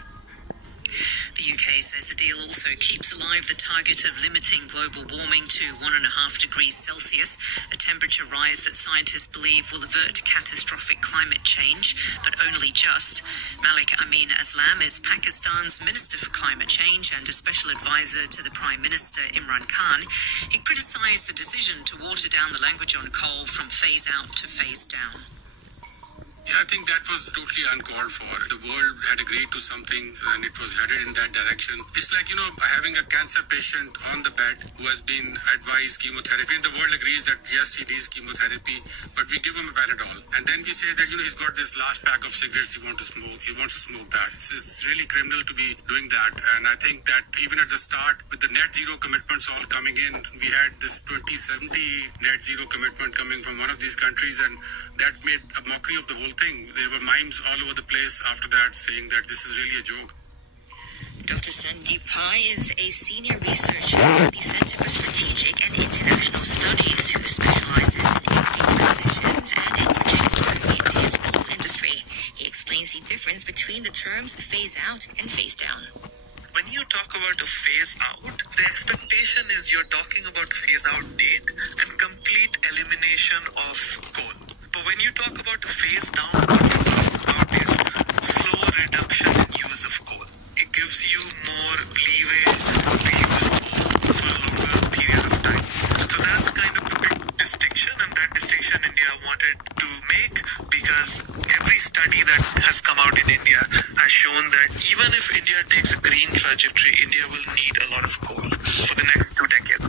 The UK says the deal also keeps alive the target of limiting global warming to 1.5 degrees Celsius, a temperature rise that scientists believe will avert catastrophic climate change, but only just. Malik Amin Aslam is Pakistan's Minister for Climate Change and a special advisor to the Prime Minister Imran Khan. He criticised the decision to water down the language on coal from phase out to phase down. Yeah, I think that was totally uncalled for. The world had agreed to something and it was headed in that direction. It's like, having a cancer patient on the bed who has been advised chemotherapy, and the world agrees that yes, he needs chemotherapy, but we give him a Panadol. And then we say that, he's got this last pack of cigarettes he wants to smoke that. It's really criminal to be doing that. And I think that even at the start, with the net zero commitments all coming in, we had this 2070 net zero commitment coming from one of these countries, and that made a mockery of the whole thing. There were mimes all over the place after that saying that this is really a joke. Dr. Sandeep Pai is a senior researcher at the Center for Strategic and International Studies who specializes in transitions and emerging economy in the hospital industry. He explains the difference between the terms phase out and phase down. When you talk about a phase out, the expectation is you're talking about phase out date and complete elimination of coal. But when you talk about a phase down, what you talk about is slow reduction in use of coal. It gives you more leeway to use coal for a longer period of time. So that's kind of the big distinction, and that distinction India wanted to make because every study that has come out in India has shown that even if India takes a green trajectory, India will need a lot of coal for the next 2 decades.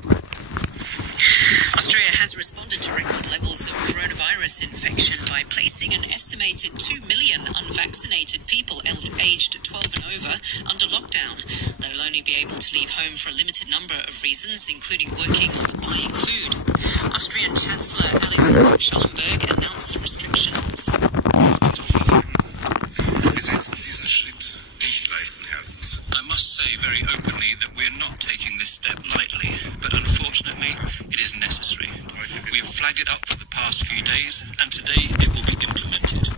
Australia has responded to record levels of coronavirus infection by placing an estimated 2 million unvaccinated people aged 12 and over under lockdown. They will only be able to leave home for a limited number of reasons, including working or buying food. Austrian Chancellor Alexander Schallenberg announced the restrictions. I must say very openly that we are not taking this step lightly, but unfortunately it is necessary. We have flagged it up for the past few days, and today it will be implemented.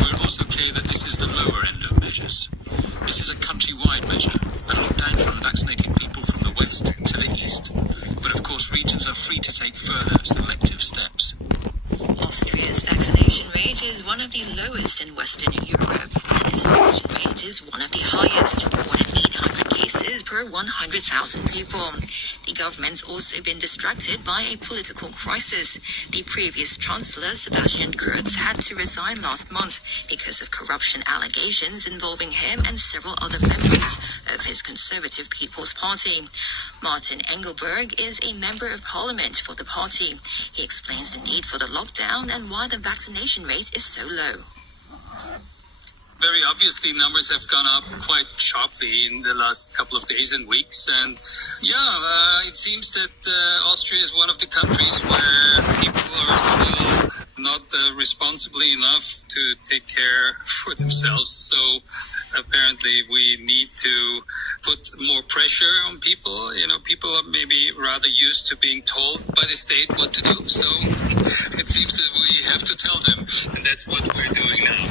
We are also clear that this is the lower end of measures. This is a country-wide measure, a lockdown for unvaccinated people from the west to the east. But of course regions are free to take further selective steps. Austria's vaccination rate is one of the lowest in Western Europe, and its infection rate is one of the highest, more than 800 cases per 100,000 people. The government's also been distracted by a political crisis. The previous Chancellor, Sebastian Kurz, had to resign last month because of corruption allegations involving him and several other members of his Conservative People's Party. Martin Engelberg is a member of parliament for the party. He explains the need for the lockdown and why the vaccination rate is so low. Very obviously, numbers have gone up quite sharply in the last couple of days and weeks. And it seems that Austria is one of the countries where people are still not responsibly enough to take care for themselves. So apparently we need to put more pressure on people. People are maybe rather used to being told by the state what to do. So it seems that we have to tell them, and that's what we're doing now.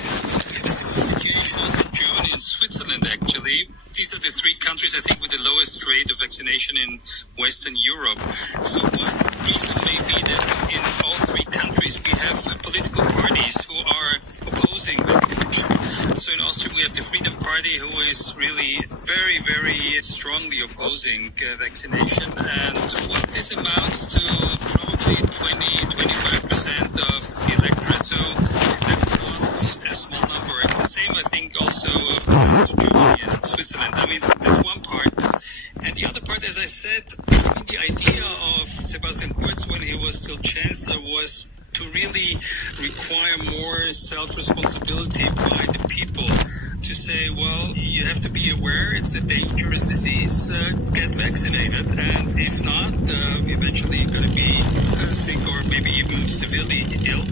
The situation is in Germany and Switzerland, actually. These are the three countries, I think, with the lowest rate of vaccination in Western Europe. So one reason may be that in all three countries we have political parties who are opposing vaccination. So in Austria we have the Freedom Party, who is really very, very strongly opposing vaccination. And what this amounts to probably 20-25% of the electorate. So that's not a small number. The same, I think, also Germany and Switzerland. I mean, that's one part. And the other part, as I said, the idea of Sebastian Kurz when he was still Chancellor was to really require more self-responsibility by the people, to say, well, you have to be aware it's a dangerous disease, get vaccinated, and if not, eventually you're going to be sick or maybe even severely ill.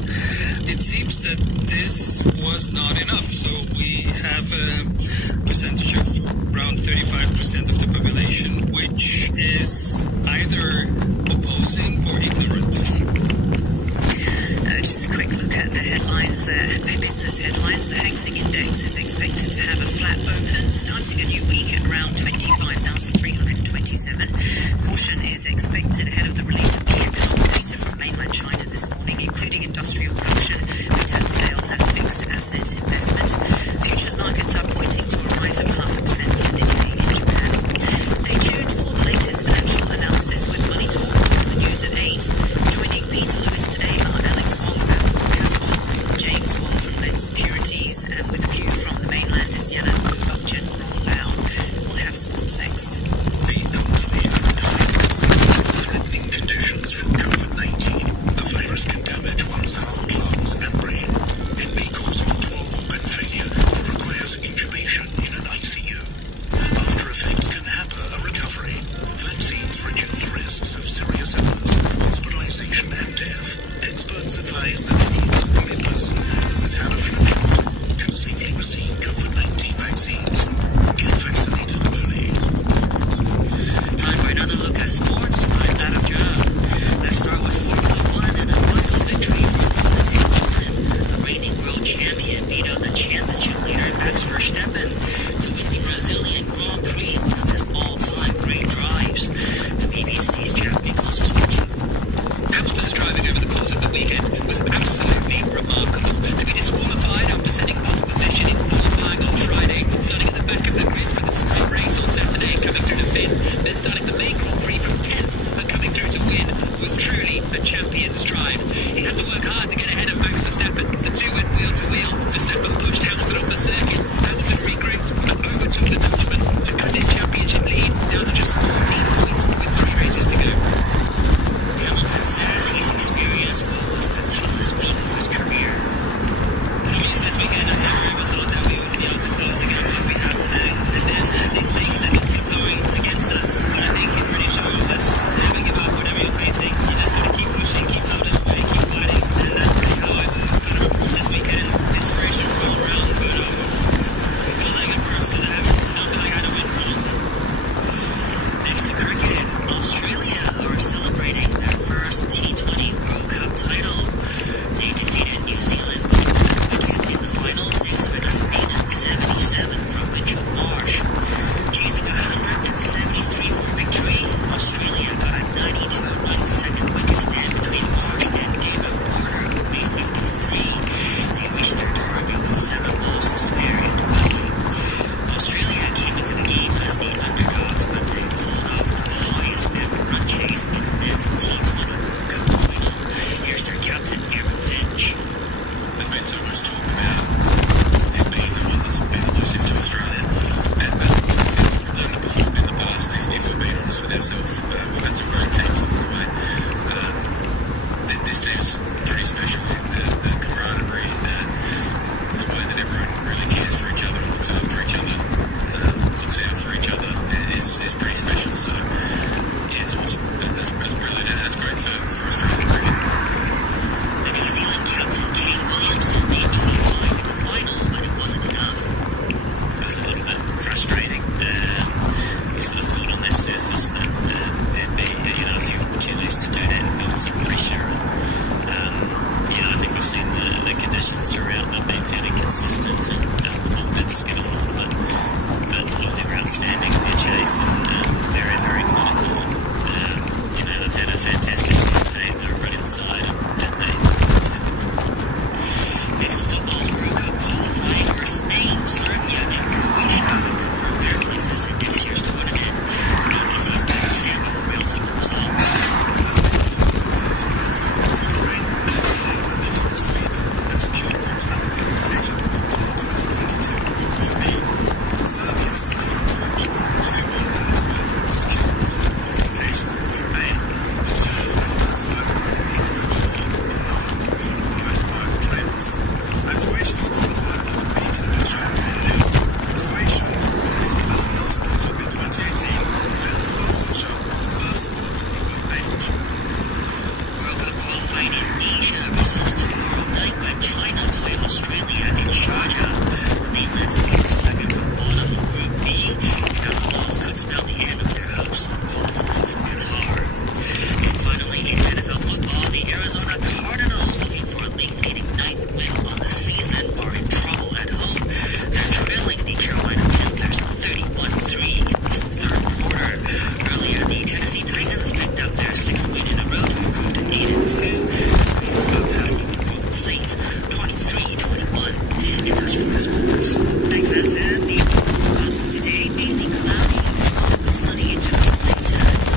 It seems that this was not enough, so we have a percentage of around 35% of the population which is either opposing or ignorant. Just a quick look at the headlines, the business headlines. The Hang Seng Index is expected to have a flat open, starting a new week at around 25,327. Caution is expected ahead of the release of key economic data from mainland China this morning, including industrial production, retail sales and fixed asset investment. Futures markets are pointing to a rise of 0.5% for the Nikkei in Japan. Stay tuned for the latest financial analysis with Money Talk on the news at 8. Joining Peter Lewis today are Alex Wong at Capital, James Wong from Lend Securities, and with a view from the mainland is Yana Wu of General Bao. We'll have sports next. The elderly are now threatening conditions from COVID-19. The virus can damage one's heart, lungs, and brain. It may cause multiple organ failure that requires intubation in an ICU. After effects can hamper a recovery. Vaccines reduce risks of serious illness, hospitalization, and death. Experts advise that any elderly person who has had a flu shot can safely receive COVID-19 vaccines. Get vaccinated early. Time for another look at sports. I'm Adam Jung. Let's start with Formula 1 and a vital victory for Hamilton. The reigning world champion beat out the championship leader Max Verstappen to win the Brazilian Grand Prix, one of his all-time great drives. The BBC's Jack Nichols was watching. Hamilton's driving over the course of the weekend was absolutely remarkable. To be disqualified after setting pole position in qualifying on Friday, starting at the back of the grid for the sprint race on Saturday, coming through to Finn, then starting the main Grand Prix from 10th and coming through to win was truly a champion's drive. He had to work hard to get ahead of Max Verstappen. The two went wheel to wheel. Verstappen pushed Hamilton off the circuit. Hamilton regrouped and overtook the Dutchman to cut his championship lead down to just 14 points with 3 races to go. Hamilton says his experience was the toughest week of his career. This weekend, I never ever thought that we would be able to close again what we have today. And then these things that just keep going against us. But I think it really shows us never give up whatever you're facing. You just gotta keep pushing, keep out of the way, keep fighting. And that's really how I kind of approach this weekend. Inspiration from all around, but it feels like at first because I don't feel like I had to win for a long time. Next to cricket, Australia are celebrating their first T20 World Cup title. They defeated New Zealand with a wicket in the final thanks to an unbeaten 77 from Mitchell Marsh. Chasing 173 for victory, Australia got a 92-run second wicket stand between Marsh and David Warner, who made 53. They reached their target with 7 balls to spare in the bowling. Australia came into the game as the underdogs, but they pulled off the highest ever run chase in a men's T20 World Cup final. Here's their captain, Aaron Finch. There's been so much talk about this being the one that's been elusive to Australia, and underperformed in the past. If we're being honest with ourselves, we've had some great teams along the way. This team's pretty special. The camaraderie, the way that everyone really cares for each other and looks after each other, looks out for each other is pretty special. So yeah, it's awesome. That's brilliant, and that's great for Australian cricket. The New Zealand captain, Kane Williamson, made 85 in the final, but it wasn't enough. It was a little bit frustrating. We sort of thought on that surface that groups of qualifying for Qatar. And finally, in NFL football, the Arizona Cardinals, looking for a league-leading 9th win on the season, are in trouble at home. They're trailing the Carolina Panthers 31-3 in the third quarter. Earlier, the Tennessee Titans picked up their 6th win in a row to improve to 8-2. The Ravens got past the New Orleans Saints 23-21. And that's from the sports. Thanks, that's it. The forecast for today, mainly cloudy, with sunny intervals later.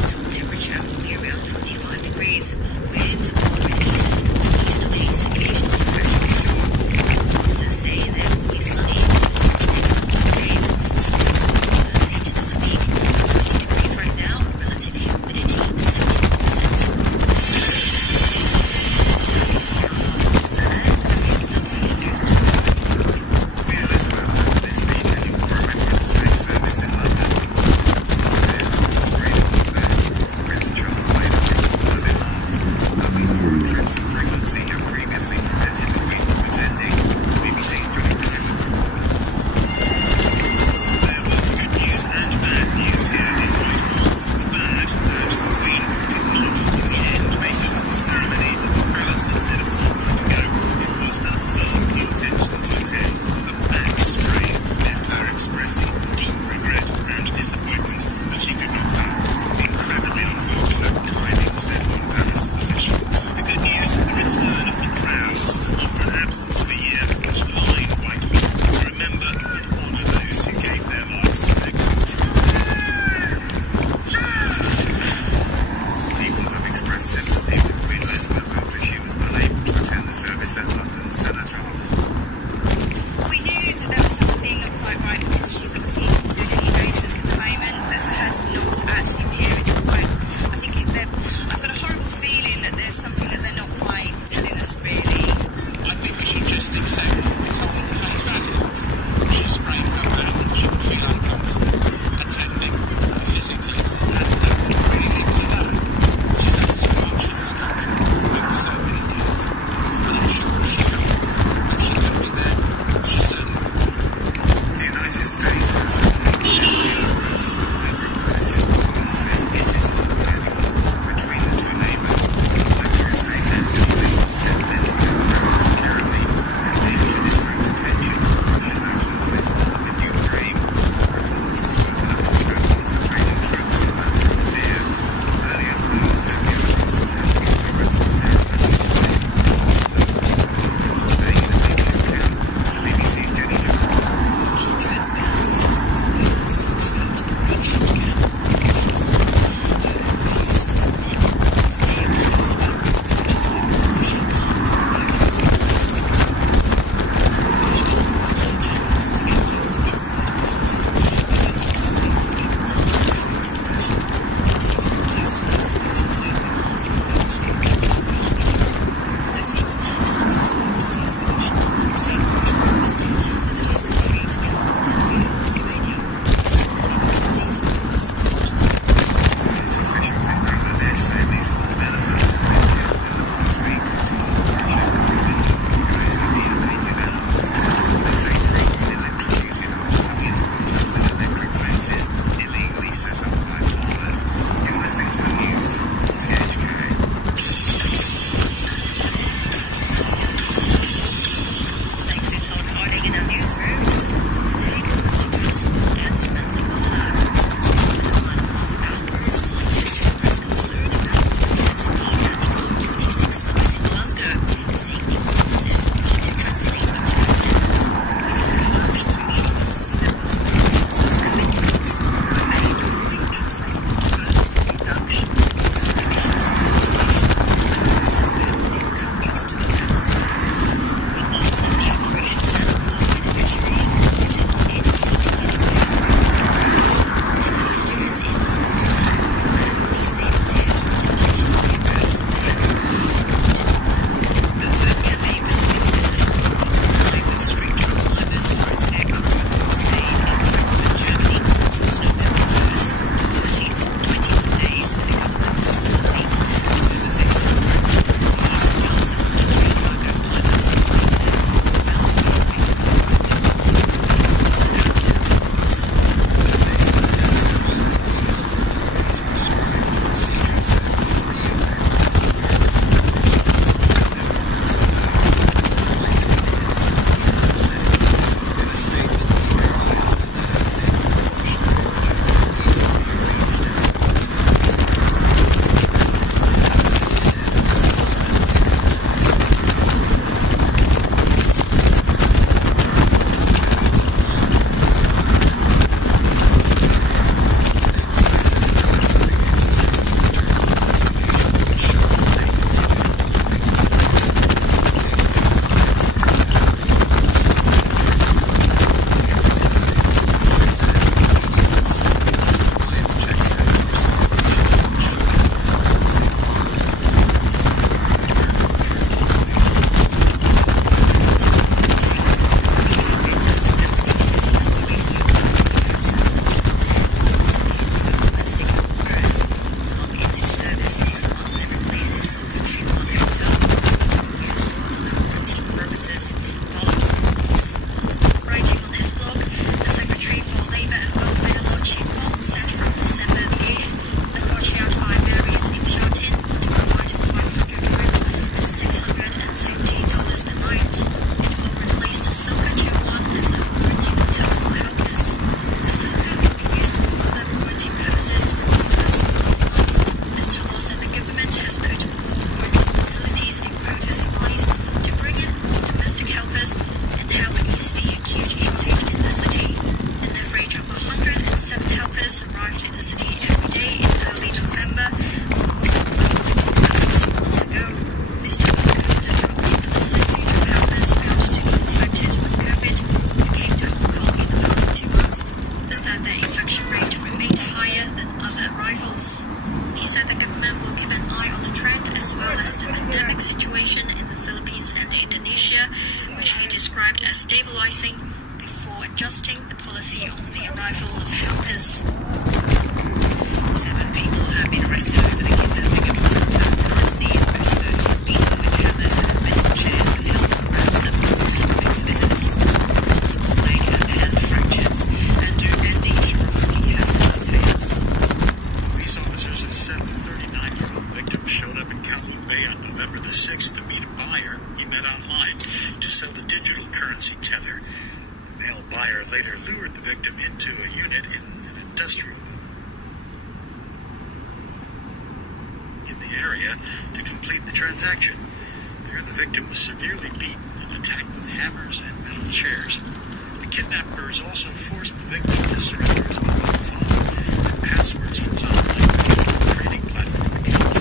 arrivals. He said the government will keep an eye on the trend as well as the pandemic situation in the Philippines and Indonesia, which he described as stabilizing, before adjusting the policy on the arrival of helpers. 7 people have been arrested over the kidnapping of Cathay Pacific. Most have beaten with hammers and metal chairs and held for ransom. The victim is in hospital with multiple leg and hand fractures. Andrew Andy Shorowski has the details. Police officers have said the 39-year-old victim showed up in Kowloon Bay on November the 6th to meet a buyer he met online to sell the digital currency Tether. The male buyer later lured the victim into a unit in an industrial in the area to complete the transaction. There, the victim was severely beaten and attacked with hammers and metal chairs. The kidnappers also forced the victim to surrender his mobile phone and passwords for his online trading platform accounts.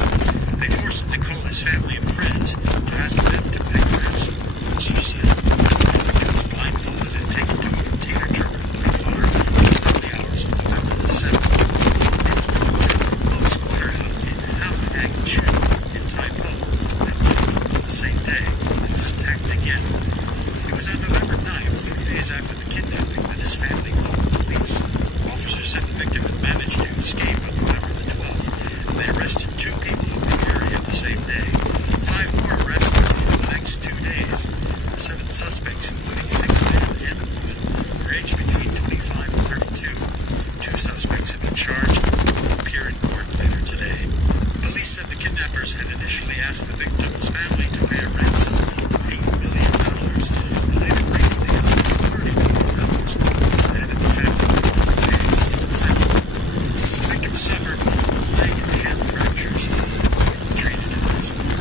They forced him to call his family and friends to ask them to pay ransom. Officers said the victim was blindfolded and taken to a container terminal by car in the early hours of November the 7th. It was brought to a Wong's warehouse in Taiwan, and the same day, he was attacked again. It was on November 9th, 3 days after the kidnapping, that his family called the police. Officers said the victim had managed to escape on November the 12th, and they arrested 2 people in the area the same day. 5 more arrested over the next 2 days. The 7 suspects, including 6 men and a woman, were aged between 25 and 32. 2 suspects have been charged and will appear in court later today. Police said the kidnappers had initially asked the victim's family to pay a ransom of $8 million, and later raised the amount to $30 million, and added the family payments to the settlement. The victim suffered multiple leg and hand fractures and was treated in hospital.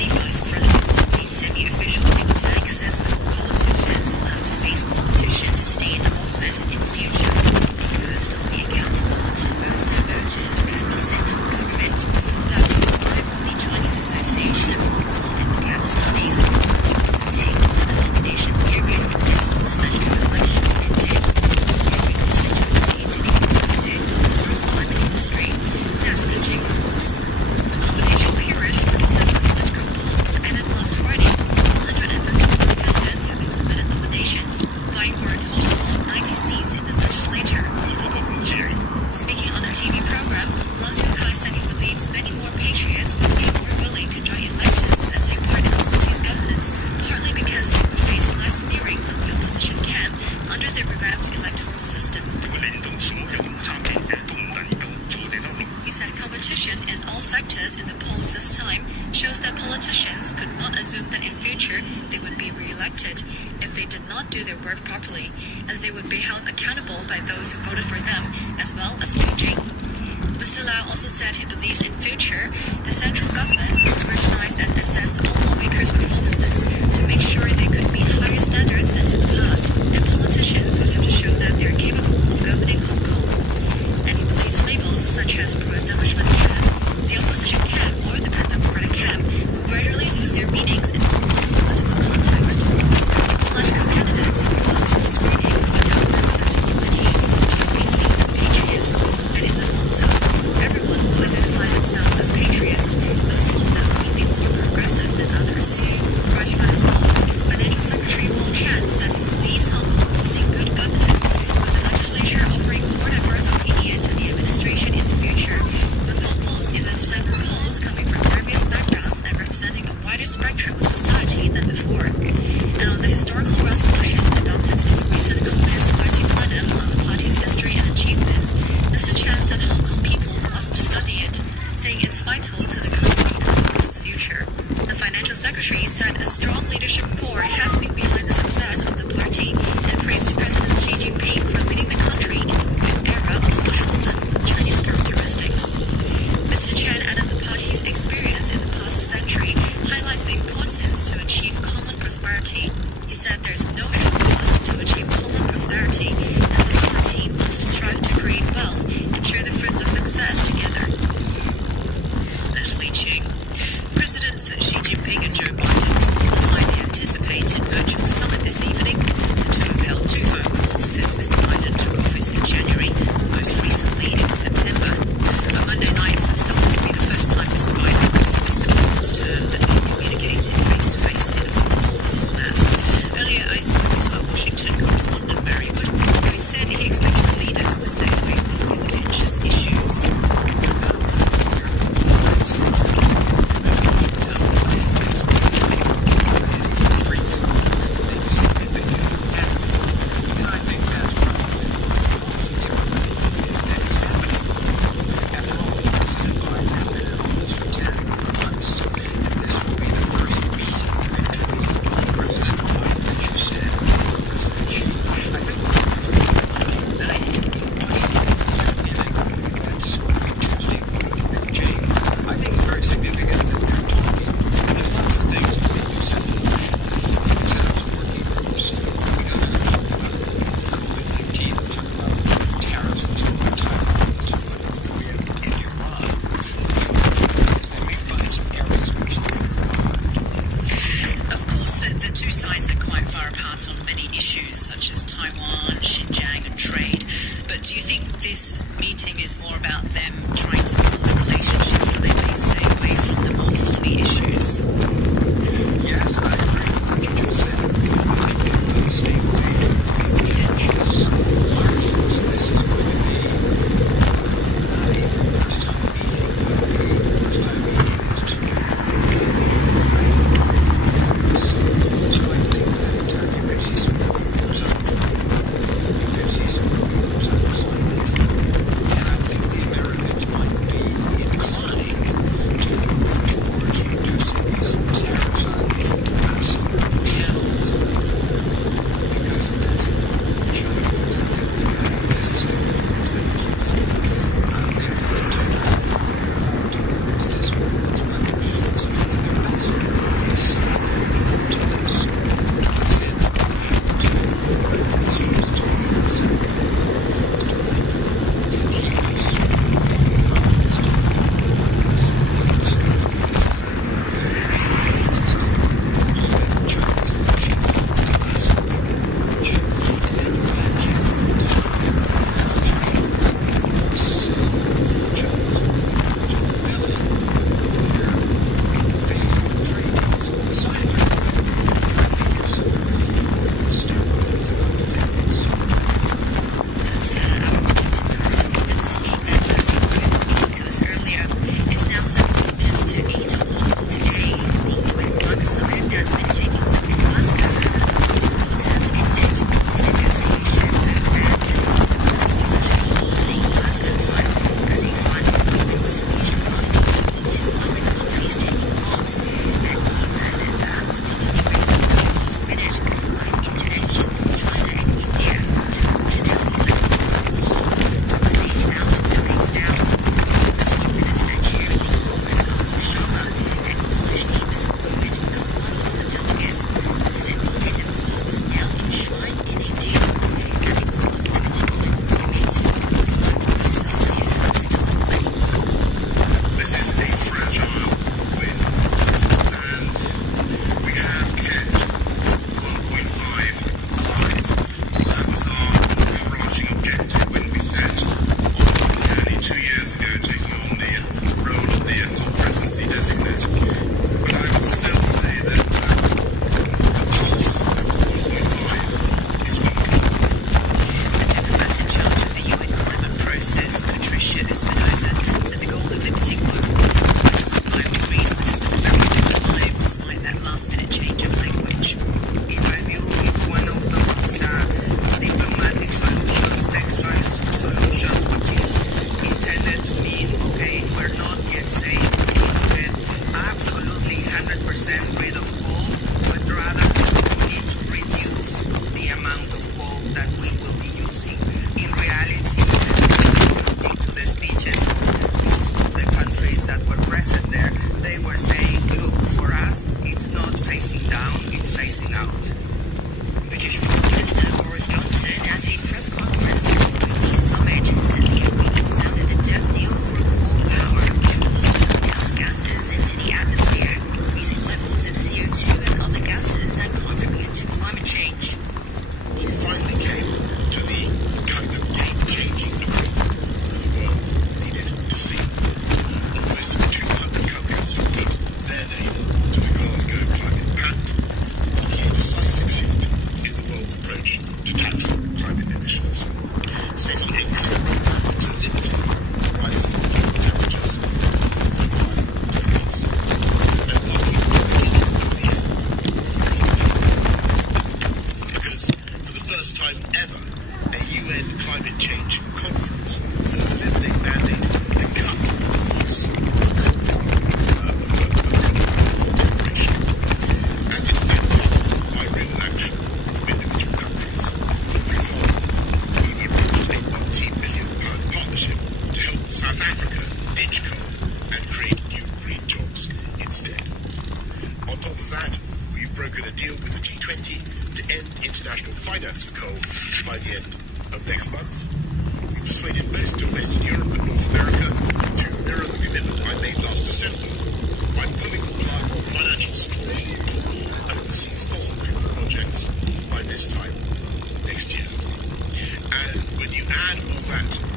Nepal's president, a semi-official think tank, says politicians allowed to face competition to stay in office in future must only accountable to both their voters and the central government. That's why from the Chinese Association of Hong Kong and Macau studies take the nomination period for next presidential elections ended. Every constituency to be contested for the first time in history. That's what the Jing wants. The nomination period for the central political polls ended last Friday. 150 candidates have been submitted nominations, vying for a total of 90 seats in the legislature. Speaking on a TV program, Lau Kai said he believes many more patriots would be more willing to join elections and take part in the city's governance, partly because they would face less smearing than the opposition can under the revamped electoral system. He said competition in all sectors in the polls this time shows that politicians could not assume that in future they would be re-elected if they did not do their work properly, as they would be held accountable by those who voted for them, as well as Beijing. Mr. Lau also said he believes in future the central government will scrutinize and assess all lawmakers' performances to make sure they could meet higher standards than in the past, and politicians would have to show that they're capable of governing Hong Kong. And he believes labels such as pro-establishment camp, the opposition camp, or the Pentagon camp will gradually lose their meanings in Hong Kong's political context. Political candidates who pass the screening of the government's electoral committee should be seen as patriots, and in the long term, everyone will identify themselves as patriots, though some of them will be more progressive than others. Writing on his blog, Financial Secretary Wong said he believes Hong Kong will see good governance, with the legislature offering more diverse opinion to the administration in the future, with Hong this meeting is more about them trying to build a relationship so they may stay away from the more thorny issues. Yes, I agree with what you just said. I think they will stay away from contentious arguments. This is going to be not even the first time meeting, but the first time meeting is two different. So I think that you could see some rumors on Trump. You could see some rumors on climate. And I think the Americans might be inclined to move towards reducing these tariffs on absolute panels, because that's important. China is a very necessary things. I think that this disagreements, but some of the governments is to this.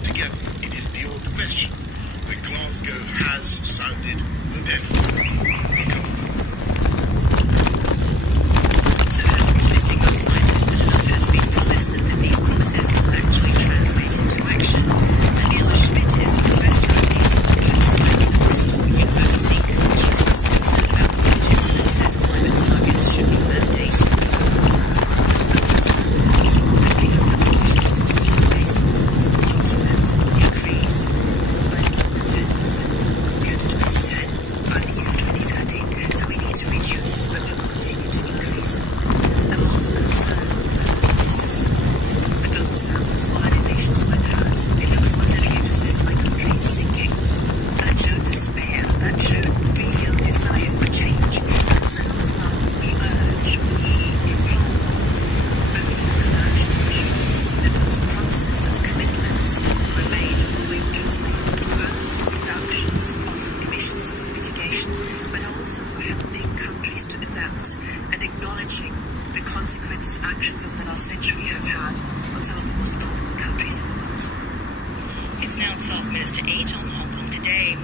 Together, the death knell for Copa. So how optimistic are scientists that enough has been promised and that these promises will actually translate into action? Daniela Schmidt is Professor of Basic Earth Science at Bristol University. She's also concerned about the politics and says climate targets should be mandated. Based on multiple documents, increase by more than 10% compared to 2010 by the year 2030. So we need to reduce, but we will continue to increase. I'm also concerned about the systems. The global south is one of the nations went hers. There was one delegate who said, my country is sinking. That showed despair. That showed real desire for change. That was a lot about we urge, we implore. But we need to urge to see that those promises, those commitments were made and will translate into both reductions of emissions for mitigation, but also for helping countries to adapt and acknowledging the consequences actions over the last century have had on some of the most vulnerable countries in the world. It's now 12 minutes to 8 on Hong Kong Today.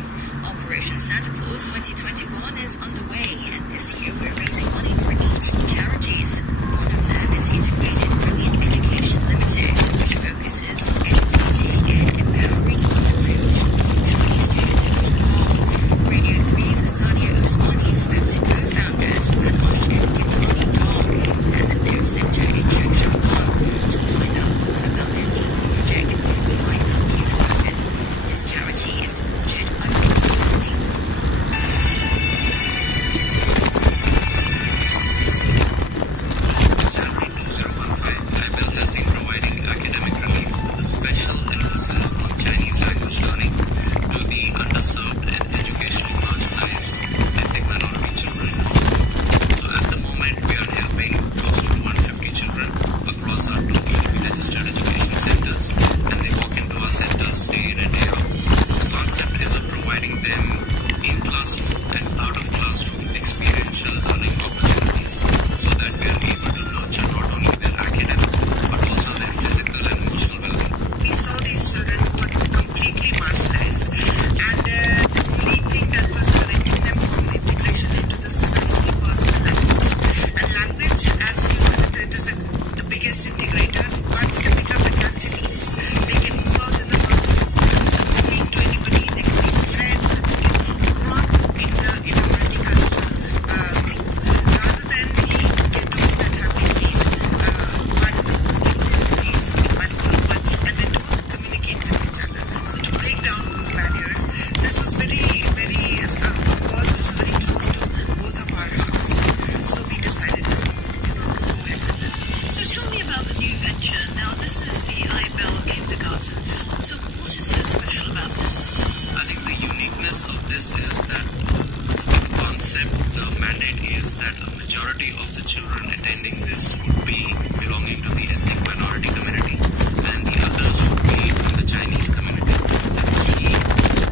Operation Santa Claus 2021 is underway, and this year we're raising money for 18 charities. One of them is Integrated Brilliant Education Limited, which focuses on educating and empowering underprivileged Chinese students in Hong Kong. Radio 3's Sania Osmani spoke to co-founders Manoj and Yutani Dong at their center in Changshangang to find out more about their main project, Light Up Kindergarten. This charity is supported by Frontline. January 2015, IBEL has been providing academic relief with a special emphasis on Chinese language learning to the underserved and educationally marginalized ethnic minority children in Hong Kong. So at the moment, we are helping close to 150 children across our 2 PDP registered education centers, and they walk into our centers day in and day out. The concept is of providing them in classroom and out of classroom experiential learning opportunities so that we are able to nurture not only their academic but also their physical and emotional well-being. We saw these children who were completely marginalized, and the only thing that was preventing them from integration into the society was the language. And language, as you said, it is the biggest integrator. Once they pick up the Cantonese, they can move out in the world, speak to anybody, they can make friends, and they can grow up in a multicultural group, rather than the ghettos that have been made one in this place, one group, and they don't communicate with each other. So to break down those barriers, this was very, very, was also very close to both of our hearts. So we decided to go ahead with this. So tell me about the new venture. Now this is the IBEL Kindergarten. So what is so special about this? I think the uniqueness of this is that the concept, the mandate is that a majority of the children attending this would be belonging to the ethnic minority community, and the others would be from the Chinese community. The key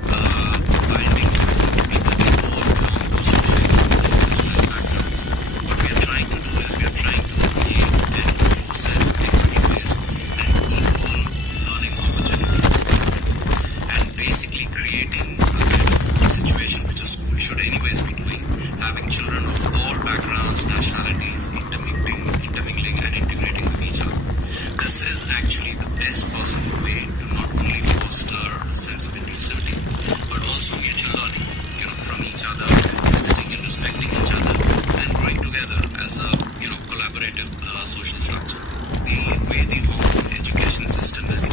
binding factor would be that they all belong to socially marginalized backgrounds. What we are trying to do is we are trying to create an inclusive, equity-based, and equal learning opportunities, and basically creating a kind of situation which a school should anyways be doing, having children of all backgrounds, nationalities, intermingling and integrating with each other. This is actually the best possible way to not only foster a sense of inclusivity, but also mutual learning, from each other, visiting and respecting each other, and growing together as a, collaborative social structure. The way the Hong Kong education system is